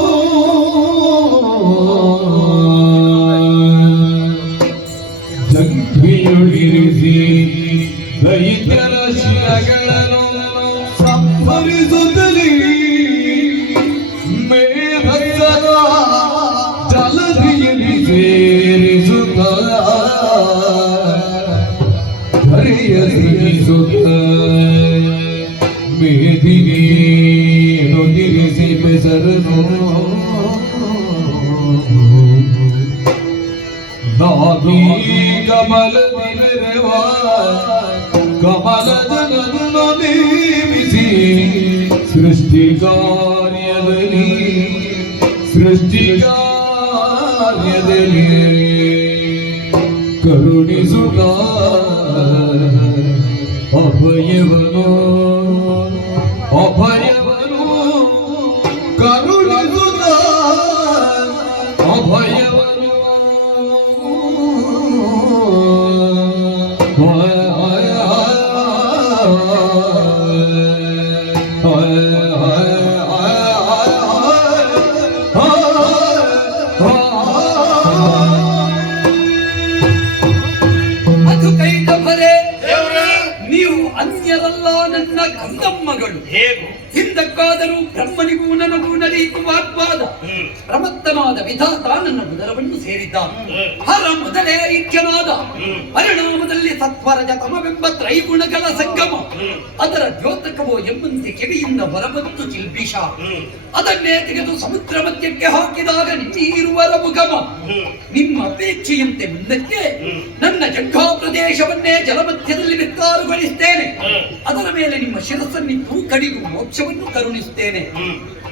ಜಂಘ್ರಿಯೊಳಿರಿಸಿ ದೈತ್ಯರ ಶಿರಗಳನ್ನು ಸಂಹರಿಸುತ್ತಲೇ ಮೇಘದ ಜಲಧಿಯಲ್ಲಿ ಸೇರಿಸುತ್ತ ಹರಿಯ ಸಿರಿಸುತ್ತ ಮೇದಿನಿ ನೊಂದಿರಿಸಿ ಬೆಸರನು ನಾಭಿ ಕಮಲದಿ ಮೆರೆವ ಕಮಲ ಜನನ್ನು ನೇಮಿಸಿ ಸೃಷ್ಟಿ ಕಾರ್ಯದಲ್ಲಿ ಕರುಣಿಸುತ್ತ ಅಭಯವನು ಅಭಯವನು ಕರುಣಿಸುತ್ತ ಅಭಯವನು ಅದು ಕೈಟಭರೆ, ದೇವರೇ, ನೀವು ಅನ್ಯರಲ್ಲ, ನನ್ನ ಕಂದಮ್ಮಗಳು. ಹೇಗೂ ಹಿಂದಕ್ಕಾದರೂ ಬ್ರಹ್ಮನಿಗೂ ನನಗೂ ನಡೆಯಿತು ವಾಗ್ವಾದ. ಪ್ರಮತ್ತನಾದ ವಿಧಾತ ನನ್ನ ಉದರವನ್ನು ಸೇರಿದ್ದಾನೆ. ಹರ ಮೊದಲೇ ಐಕ್ಯನಾದ ಪರಿಣಾಮದಲ್ಲಿ ಸತ್ವರಜ ತಮವೆಂಬ ತ್ರೈಗುಣಗಳ ಸಂಗಮ. ಅದರ ದ್ಯೋತಕವೋ ಎಂಬಂತೆ ಕಿವಿಯಿಂದ ಹೊರಬಂತು ಕಿಲ್ಬಿಷ. ಅದನ್ನೇ ತೆಗೆದು ಸಮುದ್ರ ಮಧ್ಯಕ್ಕೆ ಹಾಕಿದಾಗ ನೀರುವರ ಮುಗಮ. ನಿಮ್ಮ ಅಪೇಕ್ಷೆಯಂತೆ ಮುಂದಕ್ಕೆ ನನ್ನ ಜಂಘಾ ಪ್ರದೇಶವನ್ನೇ ಜಲಮಧ್ಯದಲ್ಲಿ ವಿಸ್ತಾರಗೊಳಿಸ್ತೇನೆ. ಅದರ ಮೇಲೆ ನಿಮ್ಮ ಶಿರಸ್ಸನ್ನಿಟ್ಟು ಕಡಿದು ಮೋಕ್ಷವನ್ನು ಕರುಣಿಸುತ್ತೇನೆ.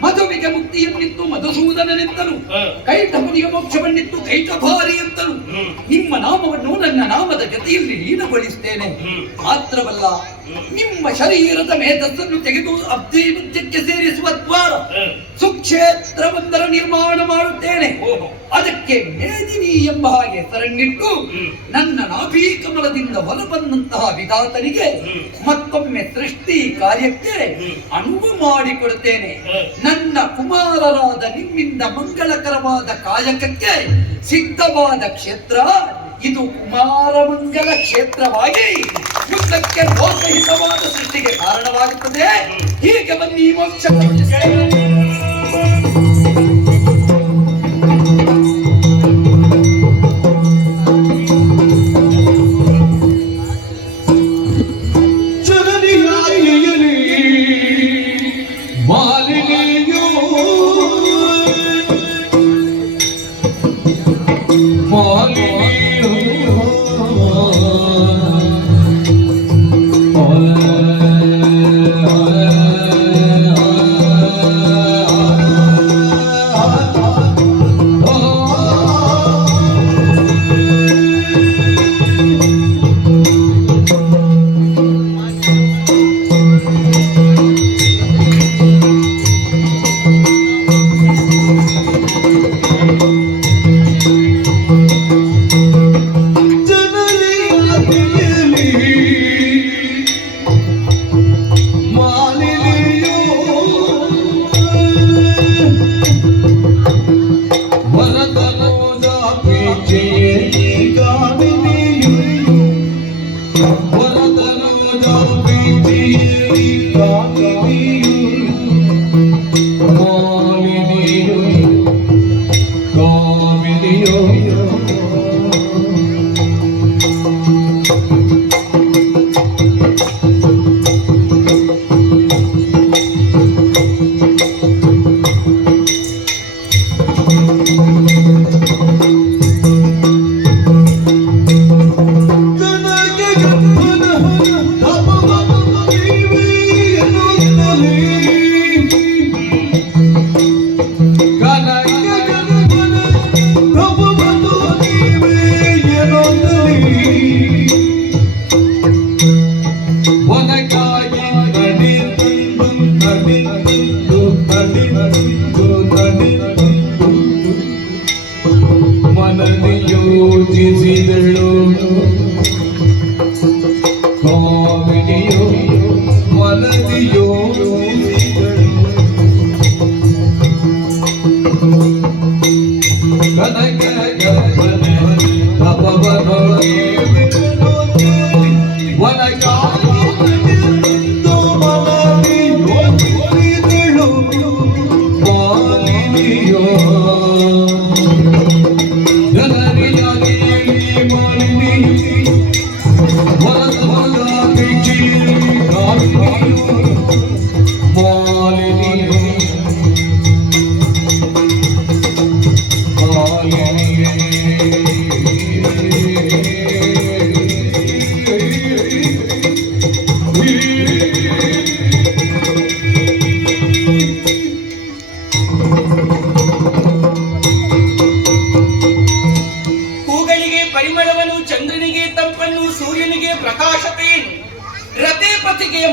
ಮಧುವಿಗೆ ಮುಕ್ತಿಯನ್ನಿತ್ತು ಮಧುಸೂದನನೆಂತನು, ಕೈಟಭನಿಗೆ ಮೋಕ್ಷವನ್ನಿತ್ತು ಕೈಟಭಾರಿ ಎಂತನು. ನಿಮ್ಮ ನಾಮವನ್ನು ನನ್ನ ನಾಮದ ಜೊತೆಯಲ್ಲಿ ಲೀನಗೊಳಿಸುತ್ತೇನೆ. ಮಾತ್ರವಲ್ಲ, ನಿಮ್ಮ ಶರೀರದ ಮೇಧಸ್ಸನ್ನು ತೆಗೆದು ಅಬ್ಧಿ ಮಧ್ಯಕ್ಕೆ ಸೇರಿಸುವ ದ್ವಾರ ಸುಕ್ಷೇತ್ರವೊಂದರ ನಿರ್ಮಾಣ ಮಾಡುತ್ತೇನೆ. ಅದಕ್ಕೆ ಮೇದಿನಿ ಎಂಬ ಹಾಗೆ ಹೆಸರನ್ನಿಟ್ಟು ನನ್ನ ನಾಭೀ ಕಮಲದಿಂದ ಹೊರಬಂದಂತಹ ವಿಧಾತನಿಗೆ ಮತ್ತೊಮ್ಮೆ ಸೃಷ್ಟಿ ಕಾರ್ಯಕ್ಕೆ ಅನುವು ಮಾಡಿಕೊಡುತ್ತೇನೆ. ನನ್ನ ಕುಮಾರರಾದ ನಿಮ್ಮಿಂದ ಮಂಗಳಕರವಾದ ಕಾಯಕಕ್ಕೆ ಸಿದ್ಧವಾದ ಕ್ಷೇತ್ರ ಇದು ಕುಮಾರ ಮಂಗಲ ಕ್ಷೇತ್ರವಾಗಿ ಯುದ್ಧಕ್ಕೆ ಲೋಕಹಿತವಾದ ಸೃಷ್ಟಿಗೆ ಕಾರಣವಾಗುತ್ತದೆ. ಹೀಗೆ ಬನ್ನಿ ಮೋಕ್ಷ ಮಾಲಿನಿಯೋ ಯೋಜಿಸಿದಳು ಕಾಮಿನಿಯೋ ಮನದಿಯೋ ಕನಕ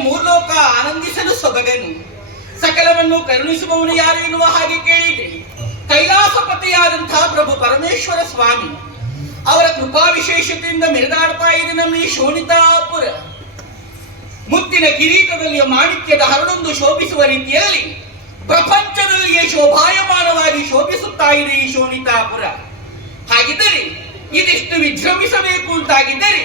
ಮೂರ್ಲೋಕ ಆನಂದಿಸಲು ಸೊಬಗನು ಸಕಲವನ್ನು ಕರುಣಿಸುವವನು ಯಾರು ಎನ್ನುವ ಹಾಗೆ ಕೇಳಿದೆ. ಕೈಲಾಸಪತಿಯಾದಂತಹ ಪ್ರಭು ಪರಮೇಶ್ವರ ಸ್ವಾಮಿ ಅವರ ಕೃಪಾ ವಿಶೇಷತೆಯಿಂದ ಮೆರೆದಾಡ್ತಾ ಇದೆ ನಮ್ಮ ಈ ಶೋಣಿತಾಪುರ. ಮುತ್ತಿನ ಕಿರೀಟದಲ್ಲಿ ಮಾಣಿಕ್ಯದ ಹರಡೊಂದು ಶೋಭಿಸುವ ರೀತಿಯಲ್ಲಿ ಪ್ರಪಂಚದಲ್ಲಿಯೇ ಶೋಭಾಯಮಾನವಾಗಿ ಶೋಭಿಸುತ್ತಾ ಇದೆ ಈ ಶೋಣಿತಾಪುರ. ಹಾಗಿದ್ದರೆ ಇದಿಷ್ಟು ವಿಜೃಂಭಿಸಬೇಕು ಅಂತಾಗಿದ್ದರೆ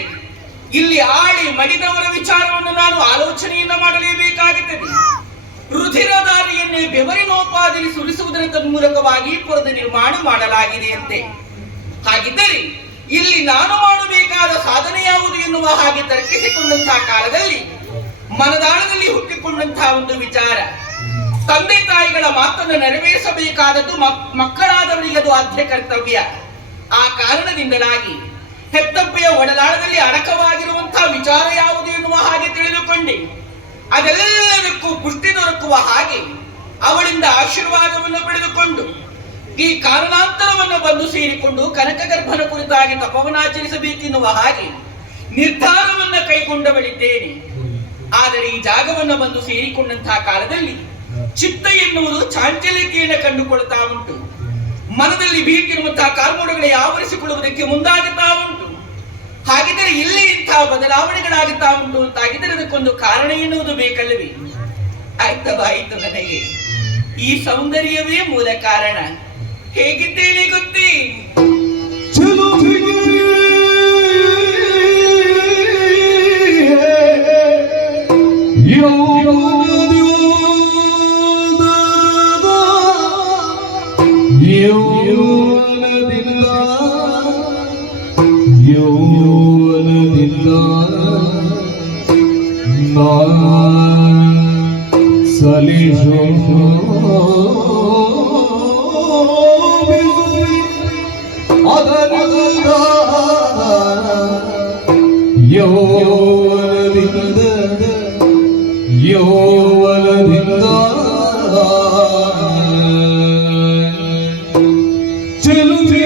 ಇಲ್ಲಿ ಆಳಿ ಮಡಿದವರ ವಿಚಾರವನ್ನು ನಾನು ಆಲೋಚನೆಯನ್ನ ಮಾಡಲೇಬೇಕಾಗುತ್ತದೆ. ರುಧಿರಧಾರಿಯನ್ನೇ ಬೆವರಿನೋಪಾದಿಯಲ್ಲಿ ಸುರಿಸುವುದರ ತನ್ಮೂಲಕವಾಗಿ ಪುರದ ನಿರ್ಮಾಣ ಮಾಡಲಾಗಿದೆಯಂತೆ. ಹಾಗಿದ್ದರೆ ಇಲ್ಲಿ ನಾನು ಮಾಡಬೇಕಾದ ಸಾಧನೆ ಯಾವುದು ಎನ್ನುವ ಹಾಗೆ ತರ್ಕಿಸಿಕೊಂಡಂತಹ ಕಾಲದಲ್ಲಿ ಮನದಾಳದಲ್ಲಿ ಹುಟ್ಟಿಕೊಂಡಂತಹ ಒಂದು ವಿಚಾರ, ತಂದೆ ತಾಯಿಗಳ ಮಾತನ್ನು ನೆರವೇರಿಸಬೇಕಾದದ್ದು ಮಕ್ಕಳಾದವರಿಗೆ ಅದು ಆದ್ಯ ಕರ್ತವ್ಯ. ಆ ಕಾರಣದಿಂದಲಾಗಿ ಹೆತ್ತಪ್ಪೆಯ ಒಡಲಾಳದಲ್ಲಿ ಅಡಕವಾಗಿರುವಂತಹ ವಿಚಾರ ಯಾವುದು ಎನ್ನುವ ಹಾಗೆ ತಿಳಿದುಕೊಂಡೆ. ಅದೆಲ್ಲದಕ್ಕೂ ಪುಷ್ಟಿ ದೊರಕುವ ಹಾಗೆ ಅವಳಿಂದ ಆಶೀರ್ವಾದವನ್ನು ಪಡೆದುಕೊಂಡು ಈ ಕಾರಣಾಂತರವನ್ನು ಬಂದು ಸೇರಿಕೊಂಡು ಕನಕಗರ್ಭನ ಕುರಿತಾಗಿ ತಪವನ್ನಾಚರಿಸಬೇಕೆನ್ನುವ ಹಾಗೆ ನಿರ್ಧಾರವನ್ನ ಕೈಗೊಂಡವಳಿದ್ದೇನೆ. ಆದರೆ ಈ ಜಾಗವನ್ನು ಬಂದು ಸೇರಿಕೊಂಡಂತಹ ಕಾಲದಲ್ಲಿ ಚಿತ್ತ ಎನ್ನುವುದು ಚಾಂಚಲ್ಯತೆಯನ್ನು ಕಂಡುಕೊಳ್ತಾ ಉಂಟು. ಮನದಲ್ಲಿ ಬೀಗಿರುವಂತಹ ಕಾರ್ಮೋಡಗಳೇ ಆವರಿಸಿಕೊಳ್ಳುವುದಕ್ಕೆ ಮುಂದಾಗುತ್ತಾ ಉಂಟು. ಹಾಗಿದ್ದರೆ ಇಲ್ಲಿ ಇಂತಹ ಬದಲಾವಣೆಗಳಾಗುತ್ತಾ ಉಂಟು ಅಂತಾಗಿದ್ದರೆ ಅದಕ್ಕೊಂದು ಕಾರಣ ಎನ್ನುವುದು ಬೇಕಲ್ಲವೇ? ಅರ್ಥವಾಯಿತು ನನಗೆ. ಈ ಸೌಂದರ್ಯವೇ ಮೂಲ ಕಾರಣ. ಹೇಗಿದ್ದೇನೆ ಗೊತ್ತೇ? ಯೌವನದಿಂದ ಸಲಿಸೋ ಅದರಿಂದ ಯೌವನದಿಂದ ಚೆಲುವೆ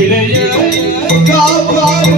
ಇಳೆಯ ಕಾಪಾಡ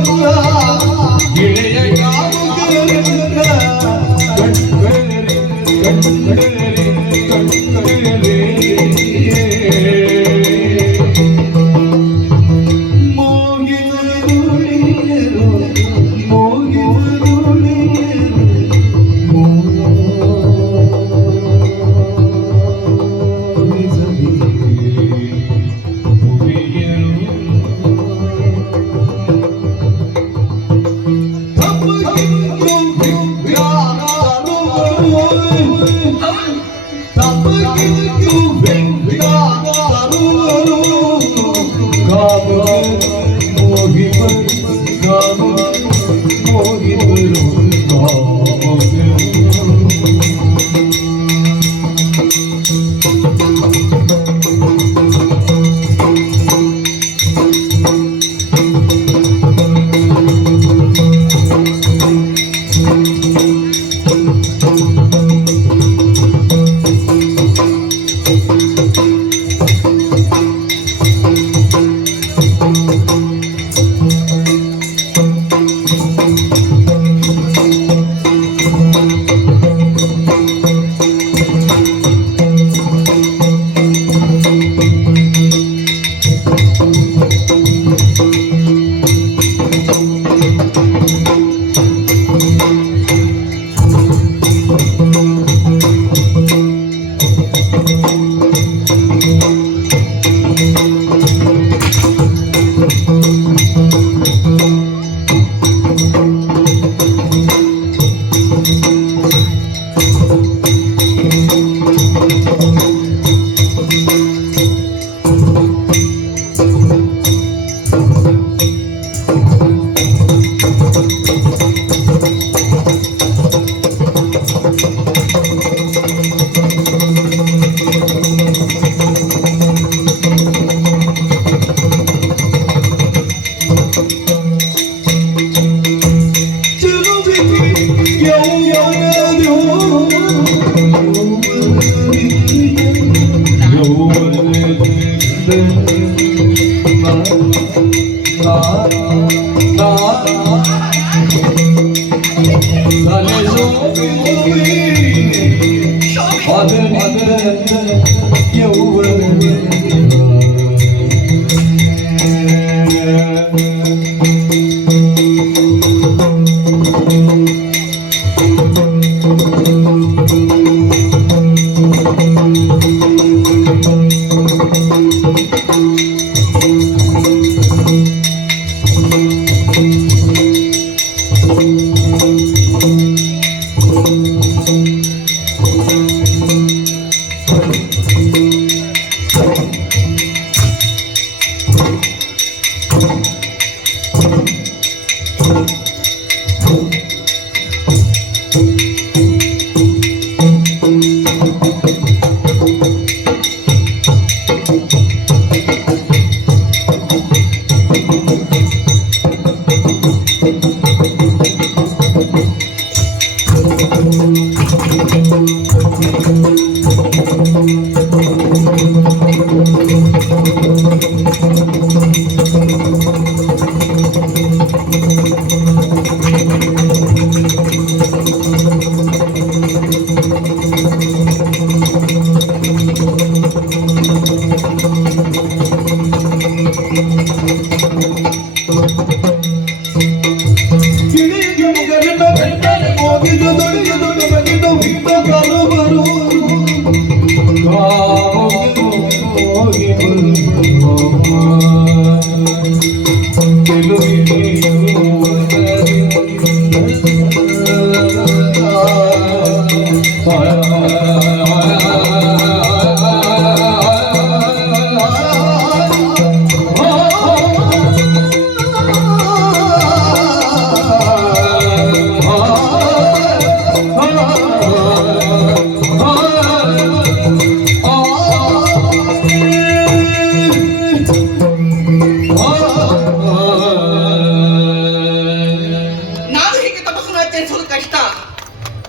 ನಾನು ಹೀಗೆ ತಪಸ್ಸನ್ನು ಆಚರಿಸುವುದು ಕಷ್ಟ.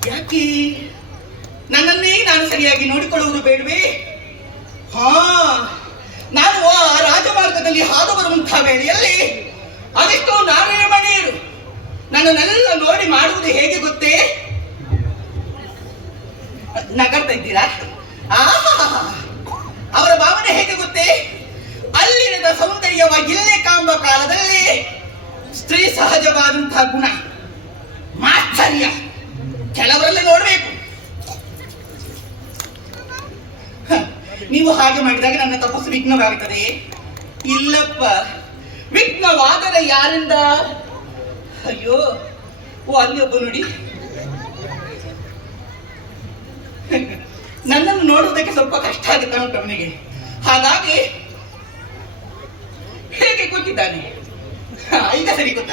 ಯಾಕೆ ನನ್ನನ್ನೇ ನಾನು ಸರಿಯಾಗಿ ನೋಡಿಕೊಳ್ಳುವುದು ಬೇಡವೇ? ನಾನು ಆ ರಾಜಮಾರ್ಗದಲ್ಲಿ ಹಾದು ಬರುವಂತಹ ವೇಳೆಯಲ್ಲಿ ಅದೆಷ್ಟೋ ನಾರಾಯಣೀಯರು ನನ್ನನ್ನೆಲ್ಲ ನೋಡಿ ಮಾಡುವುದು ಹೇಗೆ ಗೊತ್ತೇ? ನಗರ್ತಾ ಇದ್ದೀರಾ? ಅವರ ಭಾವನೆ ಹೇಗೆ ಗೊತ್ತೇ? ಅಲ್ಲಿರದ ಸೌಂದರ್ಯವ ಇಲ್ಲೇ ಕಾಂಬ ಕಾಲದಲ್ಲಿ ಸ್ತ್ರೀ ಸಹಜವಾದಂತಹ ಗುಣ ಮಾತ್ಸರ್ಯ ಕೆಲವರೆಲ್ಲ ನೋಡ್ಬೇಕು. ನೀವು ಹಾಗೆ ಮಾಡಿದಾಗ ನನ್ನ ತಪಸ್ಸು ವಿಘ್ನವಾಗುತ್ತದೆ. ಇಲ್ಲಪ್ಪ, ವಿಘ್ನವಾದರೆ ಯಾರಿಂದ? ಅಯ್ಯೋ, ಓ ಅಲ್ಲಿ ಒಬ್ಬ ನೋಡಿ, ನನ್ನನ್ನು ನೋಡುವುದಕ್ಕೆ ಸ್ವಲ್ಪ ಕಷ್ಟ ಆಗುತ್ತೆ ಉಂಟು ಅವನಿಗೆ. ಹಾಗಾಗಿ ಹೇಗೆ ಕೂತಿದ್ದಾನೆ. ಈಗ ಸರಿ ಗೊತ್ತ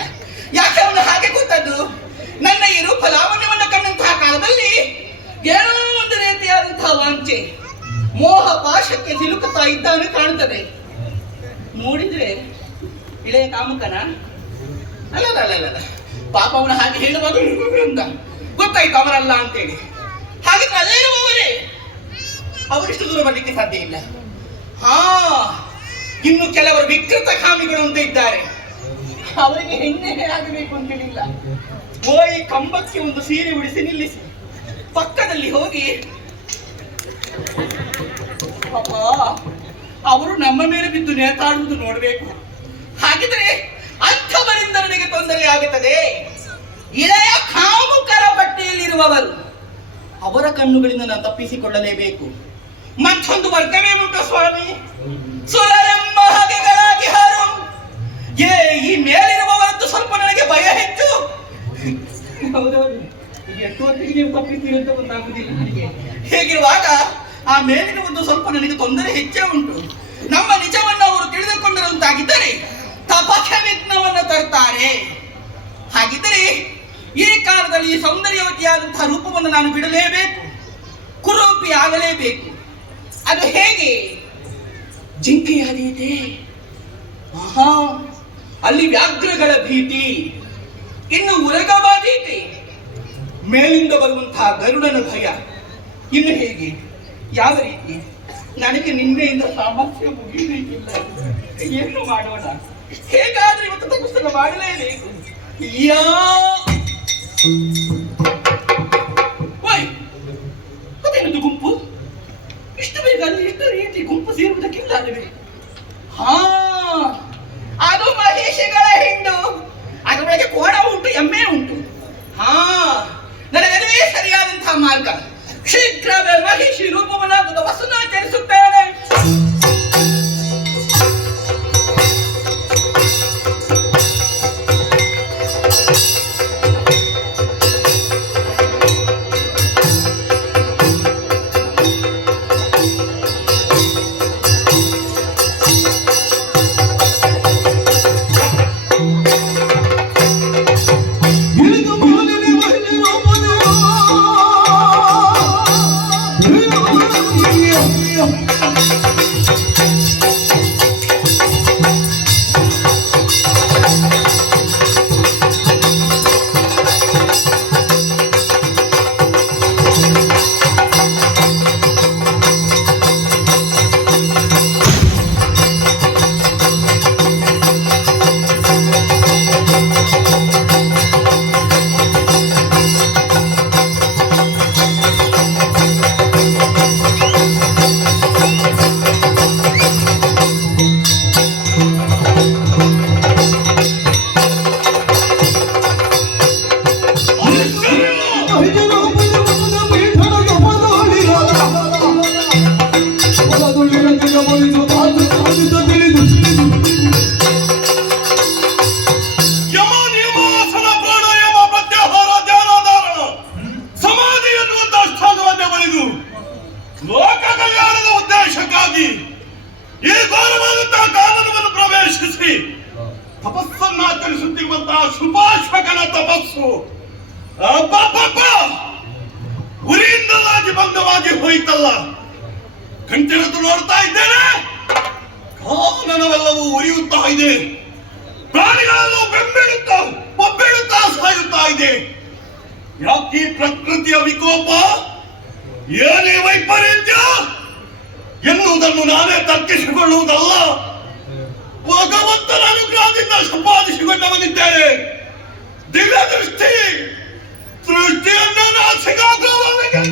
ಯಾಕೆ ಅವನು ಹಾಗೆ ಕೂತದ್ದು? ನನ್ನ ಈ ರೂಪ ಲಾವಣ್ಯವನ್ನು ಕಂಡಂತಹ ಕಾಲದಲ್ಲಿ ಏನೋ ಒಂದು ರೀತಿಯಾದಂತಹ ವಾಂಚೆ, ಮೋಹ ಪಾಶಕ್ಕೆ ಸಿಲುಕುತ್ತಾ ಇದ್ದಾನೆ ಕಾಣುತ್ತದೆ. ನೋಡಿದ್ರೆ ಇಳೆಯ ಕಾಮುಕನ ಅಲ್ಲ, ಪಾಪ ಅವನ ಹಾಗೆ ಹೇಳುವಾಗ ಅಂತ ಗೊತ್ತಾಯ್ತು ಅವರಲ್ಲ ಅಂತೇಳಿ. ಹಾಗಿದ್ರೆ ಅಲ್ಲೇ ಇರುವವರೇ, ಅವರಿಷ್ಟು ದೂರ ಬರಲಿಕ್ಕೆ ಸಾಧ್ಯ ಇಲ್ಲ. ಇನ್ನು ಕೆಲವರು ವಿಕೃತ ಕಾಮಿಗಳು ಅಂತ ಇದ್ದಾರೆ, ಅವರಿಗೆ ಹೆಣ್ಣೆ ಆಗಬೇಕು ಅಂತ ಹೇಳಿಲ್ಲ. ಓ, ಈ ಕಂಬಕ್ಕೆ ಒಂದು ಸೀರೆ ಉಡಿಸಿ ನಿಲ್ಲಿಸಿ, ಪಕ್ಕದಲ್ಲಿ ಹೋಗಿ ಪಾಪ ಅವರು ನಮ್ಮ ಮೇಲೆ ಬಿದ್ದು ನೇತಾಡುವುದು ನೋಡಬೇಕು. ಹಾಗಿದ್ರೆ ಅಂಥವರಿಂದ ನನಗೆ ತೊಂದರೆ ಆಗುತ್ತದೆ. ಇಳೆಯ ಕಾಮುಕರ ಪಟ್ಟಿಯಲ್ಲಿರುವವರು, ಅವರ ಕಣ್ಣುಗಳಿಂದ ನಾನು ತಪ್ಪಿಸಿಕೊಳ್ಳಲೇಬೇಕು. ಮತ್ತೊಂದು ವರ್ಗವೇನುಂಟು ಸ್ವಾಮಿ? ಸುರರೆಂಬ ಹಾಗೆಗಳಾಗಿ ಹಾರು. ಈ ಮೇಲಿರುವವರದ್ದು ಸ್ವಲ್ಪ ನನಗೆ ಭಯ ಹೆಚ್ಚು. ಹೌದೌದು, ಎಷ್ಟು ಹೊತ್ತಿಗೆ ನೀವು ತಪ್ಪಿಸ್ತೀರಂತ ಗೊತ್ತಾಗುದಿಲ್ಲ ನನಗೆ. ಹೇಗಿರುವಾಗ ಆ ಮೇಲಿನ ಒಂದು ಸ್ವಲ್ಪ ನನಗೆ ತೊಂದರೆ ಹೆಚ್ಚೇ ಉಂಟು. ನಮ್ಮ ನಿಜವನ್ನು ಅವರು ತಿಳಿದುಕೊಂಡಿರುವಂತಾಗಿದ್ದರೆ ತಪಸ್ಯ ವಿಘ್ನವನ್ನು ತರ್ತಾರೆ. ಹಾಗಿದ್ದರೆ ಈ ಕಾಲದಲ್ಲಿ ಈ ಸೌಂದರ್ಯವತಿಯಾದಂತಹ ರೂಪವನ್ನು ನಾನು ಬಿಡಲೇಬೇಕು, ಕುರೂಪಿ ಆಗಲೇಬೇಕು. ಅದು ಹೇಗೆ? ಜಿಂಕೆಯಾದೀತೆ, ಅಲ್ಲಿ ವ್ಯಾಘ್ರಗಳ ಭೀತಿ, ಇನ್ನು ಉರಗವಾದೀತೆ, ಮೇಲಿಂದ ಬರುವಂತಹ ಗರುಡನ ಭಯ. ಇನ್ನು ಹೇಗೆ, ಯಾವ ರೀತಿ? ನನಗೆ ನಿನ್ನೆಯಿಂದ ಸಾಮರ್ಥ್ಯ ಮುಗಿಯಬೇಕಿಲ್ಲ. ಏನು ಮಾಡೋಣ? ಹೇಗಾದ್ರೂ ಇವತ್ತು ತಪಸ್ಸನ್ನು ಮಾಡಲೇಬೇಕು. ಅದೇನದು ಗುಂಪು? ಇಷ್ಟು ಬೇಗ ಅಲ್ಲಿ ಇಷ್ಟು ರೀತಿ ಗುಂಪು ಸೇರುವುದಕ್ಕಿಲ್ಲ. ಅದು ಮಹಿಷಿಗಳ ಹಿಂಡು. ಅದರೊಳಗೆ ಕೋಣ ಉಂಟು, ಎಮ್ಮೆ ಉಂಟು. ನನಗದೇ ಸರಿಯಾದಂತಹ ಮಾರ್ಗ. ಶೀಘ್ರವೇ ಮಹಿಷಿ ರೂಪವನ್ನಾಗುವ ವಸುನಾಚರಿಸುತ್ತೇನೆ. ಲೋಕ ಕಲ್ಯಾಣದ ಉದ್ದೇಶಕ್ಕಾಗಿ ಈ ಘೋರವಾದಂತಹ ಕಾನೂನನ್ನು ಪ್ರವೇಶಿಸಿ ತಪಸ್ಸನ್ನಾಚರಿಸುತ್ತಿರುವಂತಹ ಸುಭಾಷಕನ ತಪಸ್ಸು ಉರಿಯಿಂದಲಾಗಿ ಭಂಗವಾಗಿ ಹೋಯಿತಲ್ಲ. ಕಣ್ತೆರೆದು ನೋಡ್ತಾ ಇದ್ದೇನೆ, ಕಾನನವೆಲ್ಲವೂ ಉರಿಯುತ್ತಾ ಇದೆ. ಪ್ರಾಣಿಗಳನ್ನು ಒಬ್ಬೆಡುತ್ತಾ ಸಾಯುತ್ತಾ ಇದೆ. ಯಾಕೆ ಪ್ರಕೃತಿಯ ವಿಕೋಪ, ಏನೇ ವೈಪರೀತ್ಯ ಎನ್ನುವುದನ್ನು ನಾನೇ ತರ್ಕಿಸಿಕೊಳ್ಳುವುದಲ್ಲ. ಭಗವಂತನ ಅನುಗ್ರಹದಿಂದ ಸಂಪಾದಿಸಿಕೊಂಡವನಿದ್ದೇನೆ. ದಿವ್ಯ ದೃಷ್ಟಿಯನ್ನ ನಾಸಿಕಾಗ್ರಹವನ್ನಿಗೆ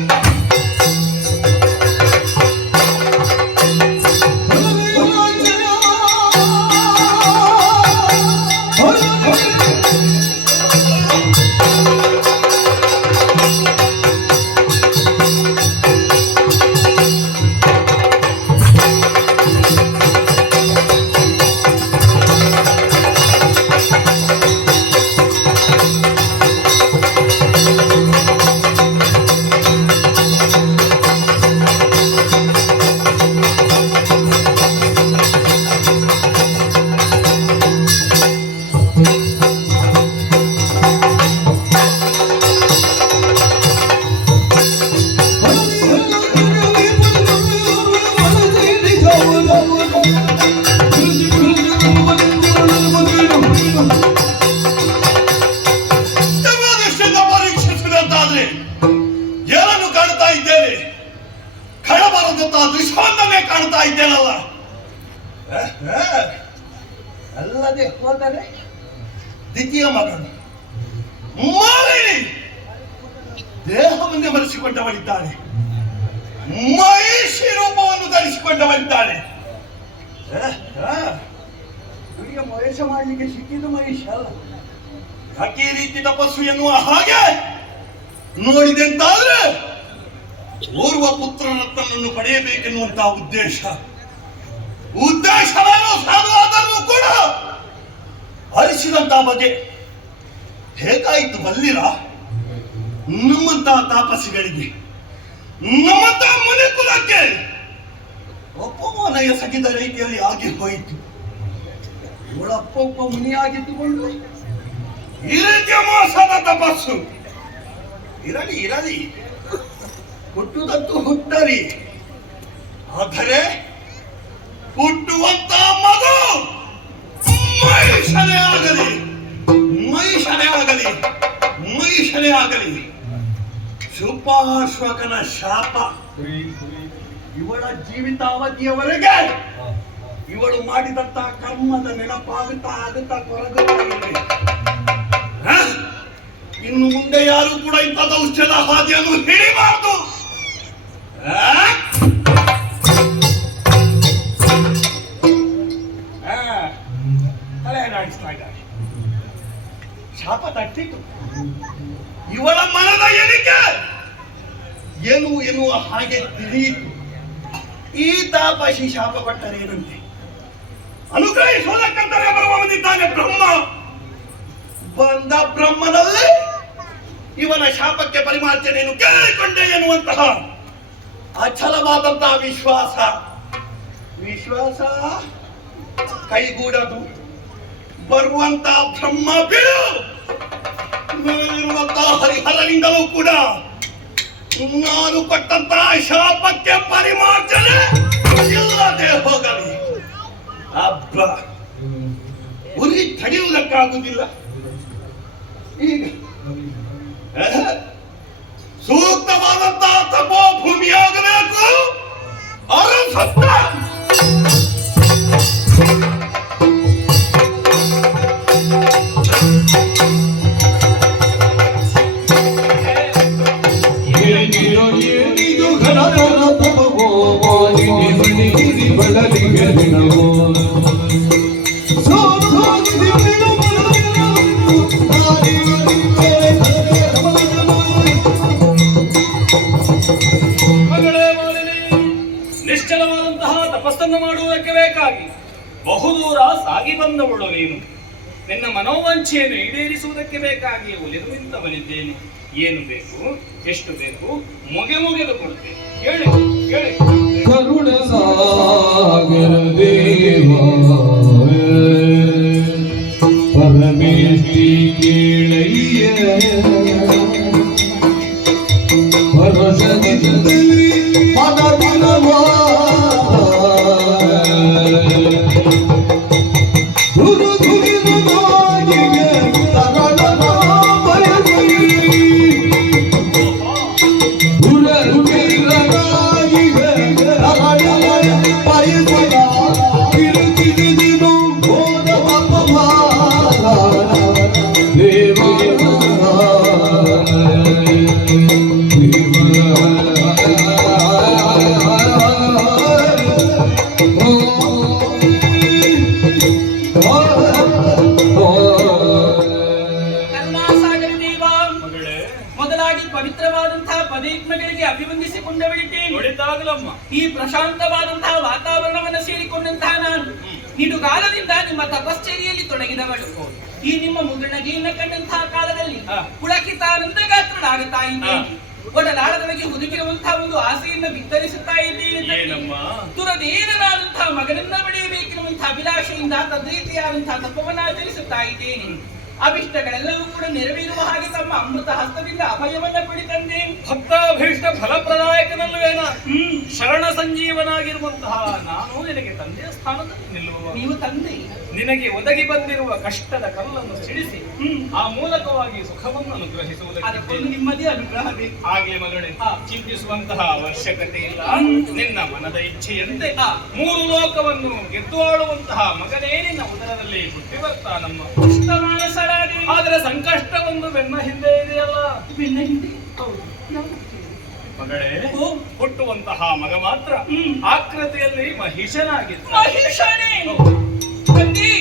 ಪರೀಕ್ಷಿಸಿದಂತಾದ್ರೆ ಏನನ್ನು ಕಾಣ್ತಾ ಇದ್ದೇನೆ? ಕಳಬರದಂತ ದೃಶ್ಯವನ್ನೇ ಕಾಣ್ತಾ ಇದ್ದೇನಲ್ಲ. ಅಲ್ಲದೆ ಹೋದರೆ ದ್ವಿತೀಯ ಮಗನು ಮಾಲಿನಿ ದೇಹವನ್ನೇ ಮರೆಸಿಕೊಂಡವಳಿದ್ದಾಳೆ, ಮಹಿಷಿ ರೂಪವನ್ನು ಧರಿಸಿಕೊಂಡವಳಿದ್ದಾಳೆ. ಇವರಿಗೆ ಮಹೇಶ ಮಾಡಲಿಕ್ಕೆ ಸಿಕ್ಕಿದ್ದು ಮಹೇಶ ಅಲ್ಲ. ಯಾಕೆ ಈ ರೀತಿ ತಪಸ್ಸು ಎನ್ನುವ ಹಾಗೆ ನೋಡಿದೆಂತಾದ್ರೆ ಓರ್ವ ಪುತ್ರ ರತ್ನವನ್ನು ಪಡೆಯಬೇಕೆನ್ನುವಂತಹ ಉದ್ದೇಶವೇನೋ ಸಾಧುವಾದರೂ ಕೂಡ ಅರಿಸಿದಂತಹ ಬಗೆ ಹೇಗಾಯಿತು ಬಲ್ಲಿರ? ನಮ್ಮಂತಹ ತಾಪಸಿಗಳಿಗೆ, ನಮ್ಮಂತಹ ಮುನಿಕುಲಕ್ಕೆ ಅಪಮಾನಯ ಸಗಿದ ರೀತಿಯಲ್ಲಿ ಆಗಿ ಹೋಯಿತು. ಇವಳಪ್ಪ ಮುನಿಯಾಗಿದ್ದುಕೊಂಡು ಈ ರೀತಿಯ ಮೋಸದ ತಪಸ್ಸು ಇರಲಿ ಹುಟ್ಟುದಂತೂ ಹುಟ್ಟರಿ, ಆದರೆ ಹುಟ್ಟುವಂತ ಮಗು ಮಹಿಷನೇ ಆಗಲಿ ಶುಪಾಶ್ವಕನ ಶಾಪ ಇವಳ ಜೀವಿತಾವಧಿಯವರೆಗೆ ಇವಳು ಮಾಡಿದಂತಹ ಕರ್ಮದ ನೆನಪಾಗುತ್ತಾ ಕೊರಗುತ್ತಾ ಇನ್ನು ಮುಂದೆ ಯಾರು ಕೂಡ ಇಂಥ ದೌಷ್ಟ್ಯದ ಹಾದಿಯನ್ನು ಹಿಡಿಬಾರದು. ತಲೆನಾಡಿಸ್ತಾ ಇದ್ದಾರೆ. ಶಾಪ ತಟ್ಟಿತು. ಇವಳ ಮನದ ಎಣಿಕೆ ಏನು ಎನ್ನುವ ಹಾಗೆ ತಿಳಿಯಿತು. ಈ ತಾಪಸಿ ಶಾಪ ಪಟ್ಟರೇನಂತೆ ಅನುಗ್ರಹಿಸುವುದಕ್ಕಂತಲೇ ಬರುವವನಿದ್ದಾನೆ ಬ್ರಹ್ಮ. ಬಂದ ಬ್ರಹ್ಮನಲ್ಲಿ ಇವನ ಶಾಪಕ್ಕೆ ಪರಿಮಾರ್ಜನೆಯನ್ನು ಕೇಳಿಕೊಂಡೆ ಎನ್ನುವಂತಹ ಅಚಲವಾದಂತಹ ವಿಶ್ವಾಸ ಕೈಗೂಡದು. ಬರುವಂತಹ ಬ್ರಹ್ಮ ಬೀಳು ಮೇಲಿರುವಂತಹ ಹರಿಹರನಿಂದಲೂ ಕೂಡ ನಾನು ಕೊಟ್ಟಂತಹ ಶಾಪಕ್ಕೆ ಪರಿಮಾರ್ಜನೆ ಇಲ್ಲದೆ ಹೋಗಲಿ. ಹಬ್ಬ ಉರಿ ತಡೆಯುವುದಕ್ಕಾಗುವುದಿಲ್ಲ. ಈಗ ಸೂಕ್ತವಾದಂತಹ ತಪೋಭೂಮಿಯಾಗಬೇಕು. ಅರಸತ್ತ ನಿಶ್ಚಲವಾದಂತಹ ತಪಸ್ಸನ್ನು ಮಾಡುವುದಕ್ಕೆ ಬೇಕಾಗಿ ಬಹುದೂರ ಸಾಗಿ ಬಂದವಳು ನೀನು. ನಿನ್ನ ಮನೋವಾಂಛೆಯನ್ನು ಈಡೇರಿಸುವುದಕ್ಕೆ ಬೇಕಾಗಿ ಒಲಿದು ನಿಂತವನಿದ್ದೇನೆ. ಏನು ಬೇಕು, ಎಷ್ಟು ಬೇಕು, ಮುಗೆದು ಕೊಡುತ್ತೇನೆ. ಕೇಳಿ ಕರುಣ ಸಾಗರ ದೇವ ಪರಮೇಶ್ವರಿ ಕೇಳಯ್ಯ ಪರಸನಿದಲ್ಲಿ ಪದಪದವಾ ಪವಿತ್ರವಾದಂತಹ ಪದಯುಗ್ಮಗಳಿಗೆ ಅಭಿವಂದಿಸಿಕೊಂಡವಳಿದ್ದೇನೆ. ಒಳಿತಾಗಲಮ್ಮ. ಈ ಪ್ರಶಾಂತವಾದಂತಹ ವಾತಾವರಣವನ್ನು ಸೇರಿಕೊಂಡಂತಹ ನಾನು ನಿಡುಗಾಲದಿಂದ ನಿಮ್ಮ ತಪಶ್ಚರ್ಯೆಯಲ್ಲಿ ತೊಡಗಿದವಳು. ಈ ನಿಮ್ಮ ಮುಗುಳ್ನಗೆಯನ್ನು ಕಂಡಂತಹ ಕಾಲದಲ್ಲಿ ಪುಳಕಿತಾನಂದ ಗಾತ್ರನಾಗುತ್ತಾ ಇದ್ದೇನೆ. ಒಡಲಾಳದೊಳಗೆ ಹುದುಗಿರುವಂತಹ ಒಂದು ಆಸೆಯನ್ನು ಬಿತ್ತರಿಸುತ್ತಾ ಇದ್ದೇನೆ. ತುರದೇನನಾದಂತಹ ಮಗನನ್ನ ಪಡೆಯಬೇಕೆನ್ನುವಂತಹ ಅಭಿಲಾಷೆಯಿಂದ ತದ್ರೀತಿಯಾದಂತಹ ತಪವನ್ನು ಆಚರಿಸುತ್ತಾ ಇದ್ದೇನೆ. ಅಭಿಷ್ಟಗಳೆಲ್ಲವೂ ಕೂಡ ನೆರವೇರುವ ಹಾಗೆ ತಮ್ಮ ಅಮೃತ ಹಸ್ತದಿಂದ ಅಭಯವನ್ನ ಪಡಿತಂದೆ. ಭಕ್ತಾಭೀಷ್ಟ ಫಲಪ್ರದಾಯಕನಲ್ಲವೇನ ಶರಣ ಸಂಜೀವನಾಗಿರುವಂತಹ ನಾನು ನಿನಗೆ ತಂದೆಯ ಸ್ಥಾನದಲ್ಲಿ ನಿಲ್ಲುವ. ನೀವು ತಂದೆ ನಿನಗೆ ಒದಗಿ ಬಂದಿರುವ ಕಷ್ಟದ ಕಲ್ಲನ್ನು ಸಿಡಿಸಿ ಆ ಮೂಲಕವಾಗಿ ಸುಖವನ್ನು ಅನುಗ್ರಹಿಸುವುದಕ್ಕೆ ಅದಕ್ಕೊಂದು ನಿಮ್ಮದೇ ಅನುಗ್ರಹ ಬೇಕು. ಆಗ್ಲೇ ಮಗಳೇ, ಚಿಂತಿಸುವಂತಹ ಅವಶ್ಯಕತೆ ಇಲ್ಲ. ನಿನ್ನ ಮನದ ಇಚ್ಛೆಯಂತೆ 3 ಲೋಕವನ್ನು ಗೆದ್ದು ಆಳುವಂತಹ ಮಗನೇ ನಿನ್ನ ಉದರದಲ್ಲಿ ಹುಟ್ಟಿ ಬರ್ತಾನಮ್ಮ. ಪುಷ್ಟಮಾನಸರಾಗಿ ಆದರೆ ಸಂಕಷ್ಟವೊಂದು ಬೆನ್ನ ಹಿಂದೆ ಇದೆಯಲ್ಲ. ಬೆನ್ನ ಹಿಂದೆ ಮಗಳೇ, ಹುಟ್ಟುವಂತಹ ಮಗ ಮಾತ್ರ ಆಕೃತಿಯಲ್ಲಿ ಮಹಿಷನಾಗಿದ್ದ. ಮಹಿಷನೇ ತಂದೆ,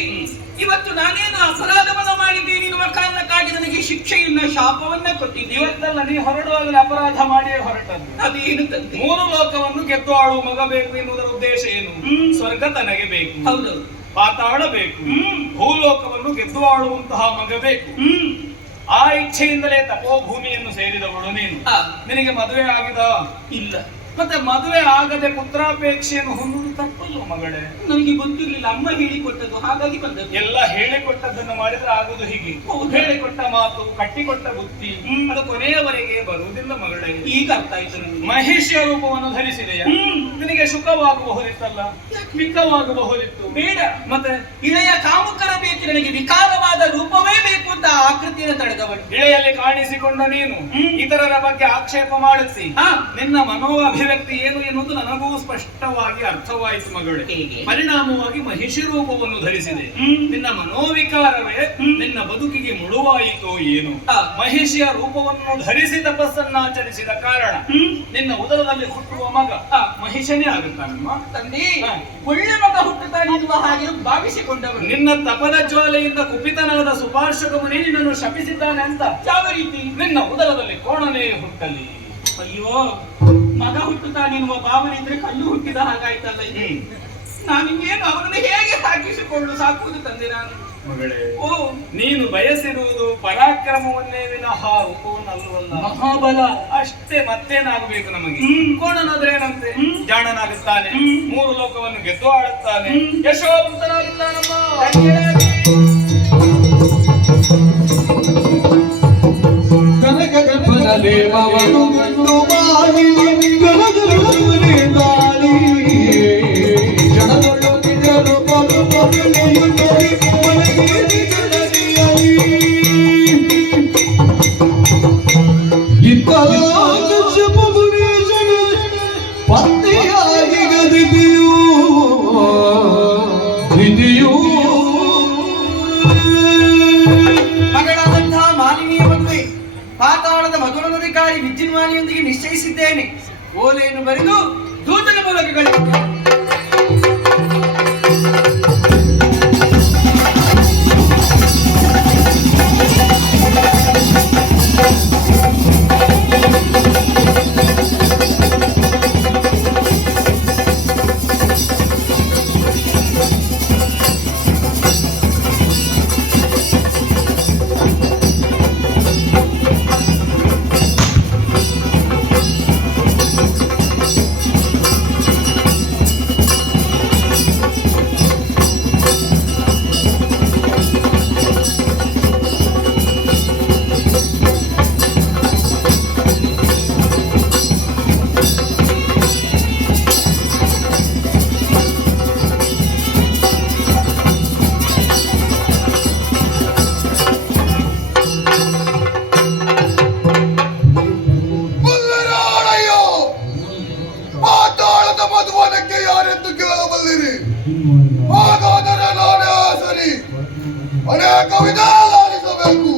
ಇವತ್ತು ನಾನೇನು ಅಪರಾಧವನ್ನ ಮಾಡಿದ್ದೇನೆ ಎನ್ನುವ ಕಾರಣಕ್ಕಾಗಿ ನನಗೆ ಶಿಕ್ಷೆಯನ್ನ ಶಾಪವನ್ನ ಕೊಟ್ಟಿದ್ದೆ. ಇವತ್ತೆಲ್ಲ ನೀ ಹೊರಡುವಾಗಲೇ ಅಪರಾಧ ಮಾಡಿಯೇ ಹೊರಟದ್ದು. ಅದೇನು ತಂದೆ? 3 ಲೋಕವನ್ನು ಗೆದ್ದು ಆಳುವ ಮಗ ಬೇಕು ಎನ್ನುವುದರ ಉದ್ದೇಶ ಏನು? ಸ್ವರ್ಗ ತನಗೆ ಬೇಕು, ಹೌದು. ಪಾತಾಳ ಬೇಕು, ಭೂಲೋಕವನ್ನು ಗೆದ್ದು ಆಳುವಂತಹ ಮಗ ಬೇಕು. ಆ ಇಚ್ಛೆಯಿಂದಲೇ ತಪೋಭೂಮಿಯನ್ನು ಸೇರಿದವಳು ನೀನು. ನಿನಗೆ ಮದುವೆ ಆಗಿದ? ಇಲ್ಲ. ಮತ್ತೆ ಮದುವೆ ಆಗದೆ ಪುತ್ರಾಪೇಕ್ಷೆಯನ್ನು ಹೊಂದುವುದು ತಪ್ಪಲ್ಲ ಮಗಳೇ. ನನಗೆ ಗೊತ್ತಿರ್ಲಿಲ್ಲ, ಅಮ್ಮ ಹೇಳಿಕೊಟ್ಟದ್ದು, ಹಾಗಾಗಿ ಬಂದದ್ದು. ಎಲ್ಲ ಹೇಳಿಕೊಟ್ಟದ್ದನ್ನು ಮಾಡಿದ್ರೆ ಆಗುದು ಹೀಗೆ. ಹೇಳಿಕೊಟ್ಟ ಮಾತು, ಕಟ್ಟಿಕೊಟ್ಟ ಬುದ್ಧಿ ಅದು ಕೊನೆಯವರೆಗೆ ಬರುವುದಿಲ್ಲ ಮಗಳೇ. ಈಗ ಅರ್ಥ ಆಯ್ತು ನನಗೆ. ಮಹಿಷ್ಯ ರೂಪವನ್ನು ಧರಿಸಿದೆಯಾ? ನಿನಗೆ ಸುಖವಾಗಬಹುದಿತ್ತಲ್ಲ, ಮಿಕ್ಕವಾಗಬಹುದಿತ್ತು. ಬೇಡ. ಮತ್ತೆ ಇಳೆಯ ಕಾಮುಕರ ಬೇಕು, ನನಗೆ ವಿಕಾರವಾದ ರೂಪವೇ ಬೇಕು ಅಂತ ಆಕೃತಿಯನ್ನು ತಡೆದವಳು. ಇಳೆಯಲ್ಲಿ ಕಾಣಿಸಿಕೊಂಡ ನೀನು ಇತರರ ಬಗ್ಗೆ ಆಕ್ಷೇಪ ಮಾಡುತ್ತಿ. ನಿನ್ನ ಅಭಿವ್ಯಕ್ತಿ ಏನು ಎನ್ನುವುದು ನನಗೂ ಸ್ಪಷ್ಟವಾಗಿ ಅರ್ಥವಾಯಿತು ಮಗಳೇ. ಪರಿಣಾಮವಾಗಿ ಮಹಿಷಿ ರೂಪವನ್ನು ಧರಿಸಿದೆ. ನಿನ್ನ ಮನೋವಿಕಾರವೇ ನಿನ್ನ ಬದುಕಿಗೆ ಮುಳುವಾಯಿತು ಏನು? ಮಹಿಷಿಯ ರೂಪವನ್ನು ಧರಿಸಿ ತಪಸ್ಸನ್ನಾಚರಿಸಿದ ಕಾರಣ ನಿನ್ನ ಉದರದಲ್ಲಿ ಹುಟ್ಟುವ ಮಗ ಮಹಿಷನೇ ಆಗುತ್ತಾನಮ್ಮ. ತಂದೆ, ಒಳ್ಳೆ ಮಗ ಹುಟ್ಟುತ್ತಾನೆ ಎನ್ನುವ ಹಾಗೆ ಭಾವಿಸಿಕೊಂಡವರು ನಿನ್ನ ತಪದ ಜ್ವಾಲೆಯಿಂದ ಕುಪಿತನಾದ ಸುಪಾರ್ಶಕ ಮುನಿ ನಿನ್ನನ್ನು ಶಪಿಸಿದ್ದಾನೆ ಅಂತ. ಯಾವ ರೀತಿ? ನಿನ್ನ ಉದರದಲ್ಲಿ ಕೋಣನೇ ಹುಟ್ಟಲಿ. ಅಯ್ಯೋ, ಮಗ ಹುಟ್ಟುತ್ತಾನೆ ಎನ್ನುವ ಭಾವನೆ ಇದ್ರೆ ಕಲ್ಲು ಹುಟ್ಟಿದ ಹಾಗಾಯ್ತಲ್ಲ ಇದೆ. ನಾನಿಂಗೇನು ಅವರನ್ನು ಹೇಗೆ ಸಾಕಿಸಿಕೊಂಡು ಸಾಕುವುದು ತಂದೆ ನಾನು? ಮಗಳೇ, ನೀನು ಬಯಸಿರುವುದು ಪರಾಕ್ರಮವನ್ನೇ ವಿನಃ ರೂಪವನ್ನಲ್ಲವಲ್ಲ. ಮಹಾಬಲ ಅಷ್ಟೇ, ಮತ್ತೇನಾಗಬೇಕು ನಮಗೆ? ಕೋಣನಾದ್ರೆ ಏನಂತೆ? ಜಾಣನಾಗುತ್ತಾನೆ, 3 ಲೋಕವನ್ನು ಗೆದ್ದು ಆಳುತ್ತಾನೆ, ಯಶೋವಂತನಾಗುತ್ತಾನಮ್ಮ. ಕನಕ ಕಲ್ಪನ ದೇವವನು ಗಂಡು ಮಾಡಿ ಗಣಗರುಳವನೇ ದಾಳಿ ಜನಗಳು ನಿಜರು ಪಲು ಪಲು ನೋಡಿ ಮಲಗಿರಿ ಜನರಿಯಲಿ ಇತ್ತಲ ಕಶ್ಯಪುರೀಶನ ಪತ್ತೆಯಾಗಿ ಗದಿದೆಯೂ ಇದೆಯೂ ಮಗಳಾದಂತಹ ಮಾಲಿನಿಯ ಮದುವೆ ಪಾತಾಳದ ಮಧುರನಧಿಕಾರಿ ವಿದ್ಯುನ್ಮಾನಿಯೊಂದಿಗೆ ನಿಶ್ಚಯಿಸಿದ್ದೇನೆ. ಓಲೆಯನ್ನು ಬರೆದು ದೂತನ ಮೂಲಕ ಕಳಿಸಿದ್ದೇನೆ. ಹಾಗಾದರೆ ನಾನೇ ಸರಿ, ಅನೇಕ ವಿಧಾನಿಸಬೇಕು.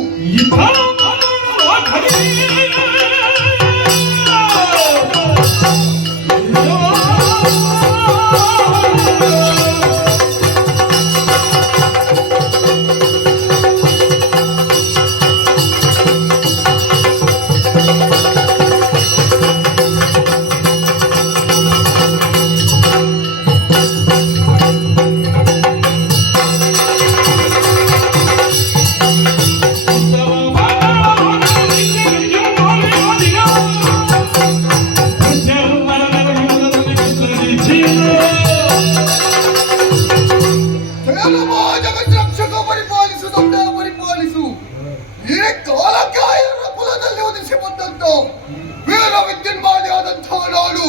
ನಾನು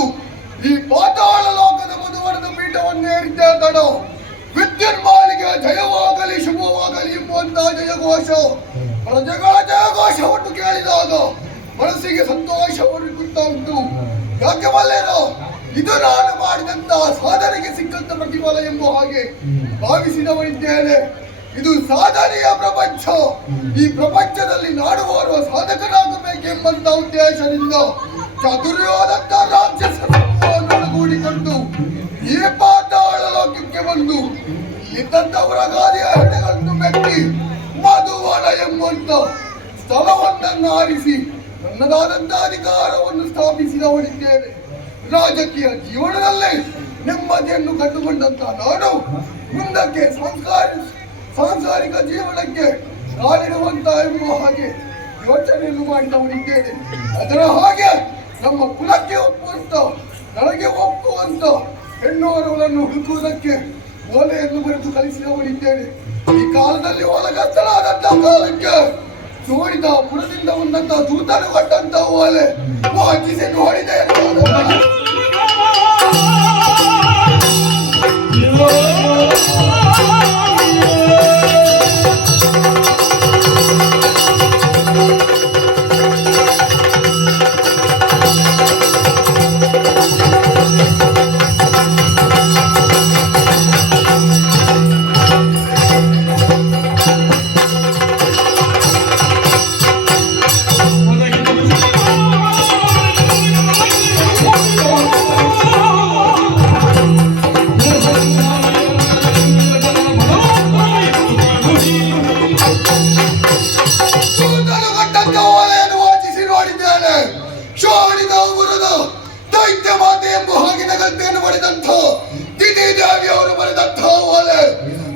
ಈ ಪಾತಾಳ ಲೋಕದ ಮಧುವರದ ಪೀಠವನ್ನೇರಿದ್ದೆ ತಡ ವಿದ್ಯುನ್ಮಾಲಿಗೆ ಜಯವಾಗಲಿ ಶುಭವಾಗಲಿ ಎಂಬುವಂತಹ ಜಯಘೋಷ ಪ್ರಜೆಗಳ ಜಯಘೋಷವನ್ನು ಕೇಳಿದಾಗ ಮನಸ್ಸಿಗೆ ಸಂತೋಷವಾಗುತ್ತಾ ಉಂಟು. ಯಾಕೆ ಬಲ್ಲೇನೋ ಇದು ನಾನು ಮಾಡಿದಂತಹ ಸಾಧನೆಗೆ ಸಿಕ್ಕಂತ ಪ್ರತಿಫಲ ಎಂಬ ಹಾಗೆ ಭಾವಿಸಿದವನಿದ್ದೇನೆ. ಇದು ಸಾಧನೆಯ ಪ್ರಪಂಚ. ಈ ಪ್ರಪಂಚದಲ್ಲಿ ನಾಡು ಓರ್ವ ಸಾಧಕನಾಗಬೇಕೆಂಬಂತ ಉದ್ದೇಶದಿಂದ ಚತುರ್ಯೋದಂತ ರಾಕ್ಷಸ ಸಮೂಹಗಳೊಡಗೂಡಿಕೊಂಡು ಈ ಪಾತಾಳ ಲೋಕಕ್ಕೆ ಬಂದು ಇದ್ದಂತವರ ಗಾದಿಯ ಹೆಡೆಗಳನ್ನು ಮೆಟ್ಟಿ ಮಧುವನ ಎಂಬಂತ ಸ್ಥಳವೊಂದನ್ನು ಆರಿಸಿ ನನ್ನದಾದಂತ ಅಧಿಕಾರವನ್ನು ಸ್ಥಾಪಿಸಿದವನಿದ್ದೇನೆ. ರಾಜಕೀಯ ಜೀವನದಲ್ಲಿ ನೆಮ್ಮದಿಯನ್ನು ಕಂಡುಕೊಂಡಂತ ನಾನು ಮುಂದಕ್ಕೆ ಸಾಂಸಾರಿಕ ಜೀವನಕ್ಕೆ ಕಾಲಿಡುವಂತ ಎಂಬ ಹಾಗೆ ಯೋಚನೆಯನ್ನು ಮಾಡಿದವನಿದ್ದೇನೆ. ಅದರ ಹಾಗೆ ನಮ್ಮ ಕುಲಕ್ಕೆ ಒಪ್ಪುವಂತ ನನಗೆ ಒಪ್ಪುವಂತ ಹೆಣ್ಣುವರಗಳನ್ನು ಹುಡುಕುವುದಕ್ಕೆ ಓಲೆಯನ್ನು ಬರೆದು ಕಲಿಸಿದವನಿದ್ದೇನೆ. ಈ ಕಾಲದಲ್ಲಿ ಒಳಗತ್ತಲಾದಂತ ಕಾಲಕ್ಕೆ ಜೋಡಿದ ಪುರದಿಂದ ಬಂದಂತ ದೂತನು ಕೊಟ್ಟಂತ ಓಲೆ ವಾಚಿಸಿ ನೋಡಿದೆ.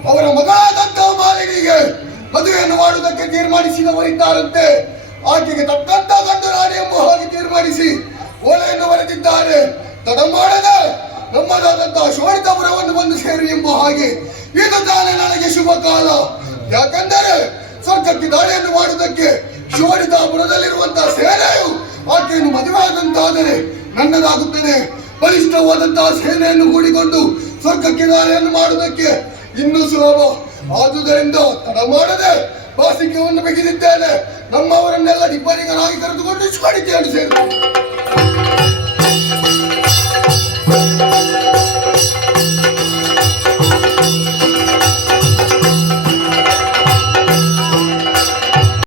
ಅವರ ಮಗಳಾದಂತಹ ಮಾಲಿನಿಗೆ ಮದುವೆಯನ್ನು ಮಾಡುವುದಕ್ಕೆ ತೀರ್ಮಾನಿಸಿದವರಿದ್ದಾರಂತೆ. ಆಕೆಗೆ ತಕ್ಕಂತ ಗಂಡು ನಾಡಿ ಎಂಬ ಹಾಗೆ ತೀರ್ಮಾನಿಸಿ ಓಲೆಯನ್ನು ಬರೆದಿದ್ದಾರೆ. ತಡ ಮಾಡದೆ ನಮ್ಮದಾದಂತಹ ಶೋಣಿತಪುರವನ್ನು ಬಂದು ಸೇರಿ ಎಂಬ ಹಾಗೆ ಇದು ತಾನೇ ನನಗೆ ಶುಭ ಕಾಲ. ಯಾಕೆಂದರೆ ಸ್ವರ್ಗಕ್ಕೆ ದಾಳಿಯನ್ನು ಮಾಡುವುದಕ್ಕೆ ಶೋಣಿತಾಪುರದಲ್ಲಿರುವಂತಹ ಸೇನೆಯು ಆಕೆಯನ್ನು ಮದುವೆಯಾದಂತಾದರೆ ನನ್ನದಾಗುತ್ತದೆ. ಬಲಿಷ್ಠವಾದಂತಹ ಸೇನೆಯನ್ನು ಕೂಡಿಕೊಂಡು ಸ್ವರ್ಗಕ್ಕೆ ದಾಳಿಯನ್ನು ಮಾಡುವುದಕ್ಕೆ ಇನ್ನೂ ಸುಲಭ. ಆದುದರಿಂದ ತಡ ಮಾಡದೆ ಬಾಸಿಕೆಯನ್ನು ಬಿಗಿದಿದ್ದೇನೆ. ನಮ್ಮವರನ್ನೆಲ್ಲ ಡಿಬ್ಬರಿಗರಾಗಿ ಕರೆದುಕೊಂಡು ಶೋಣಿಕೆಯನ್ನು ಸೇರಿದೆ.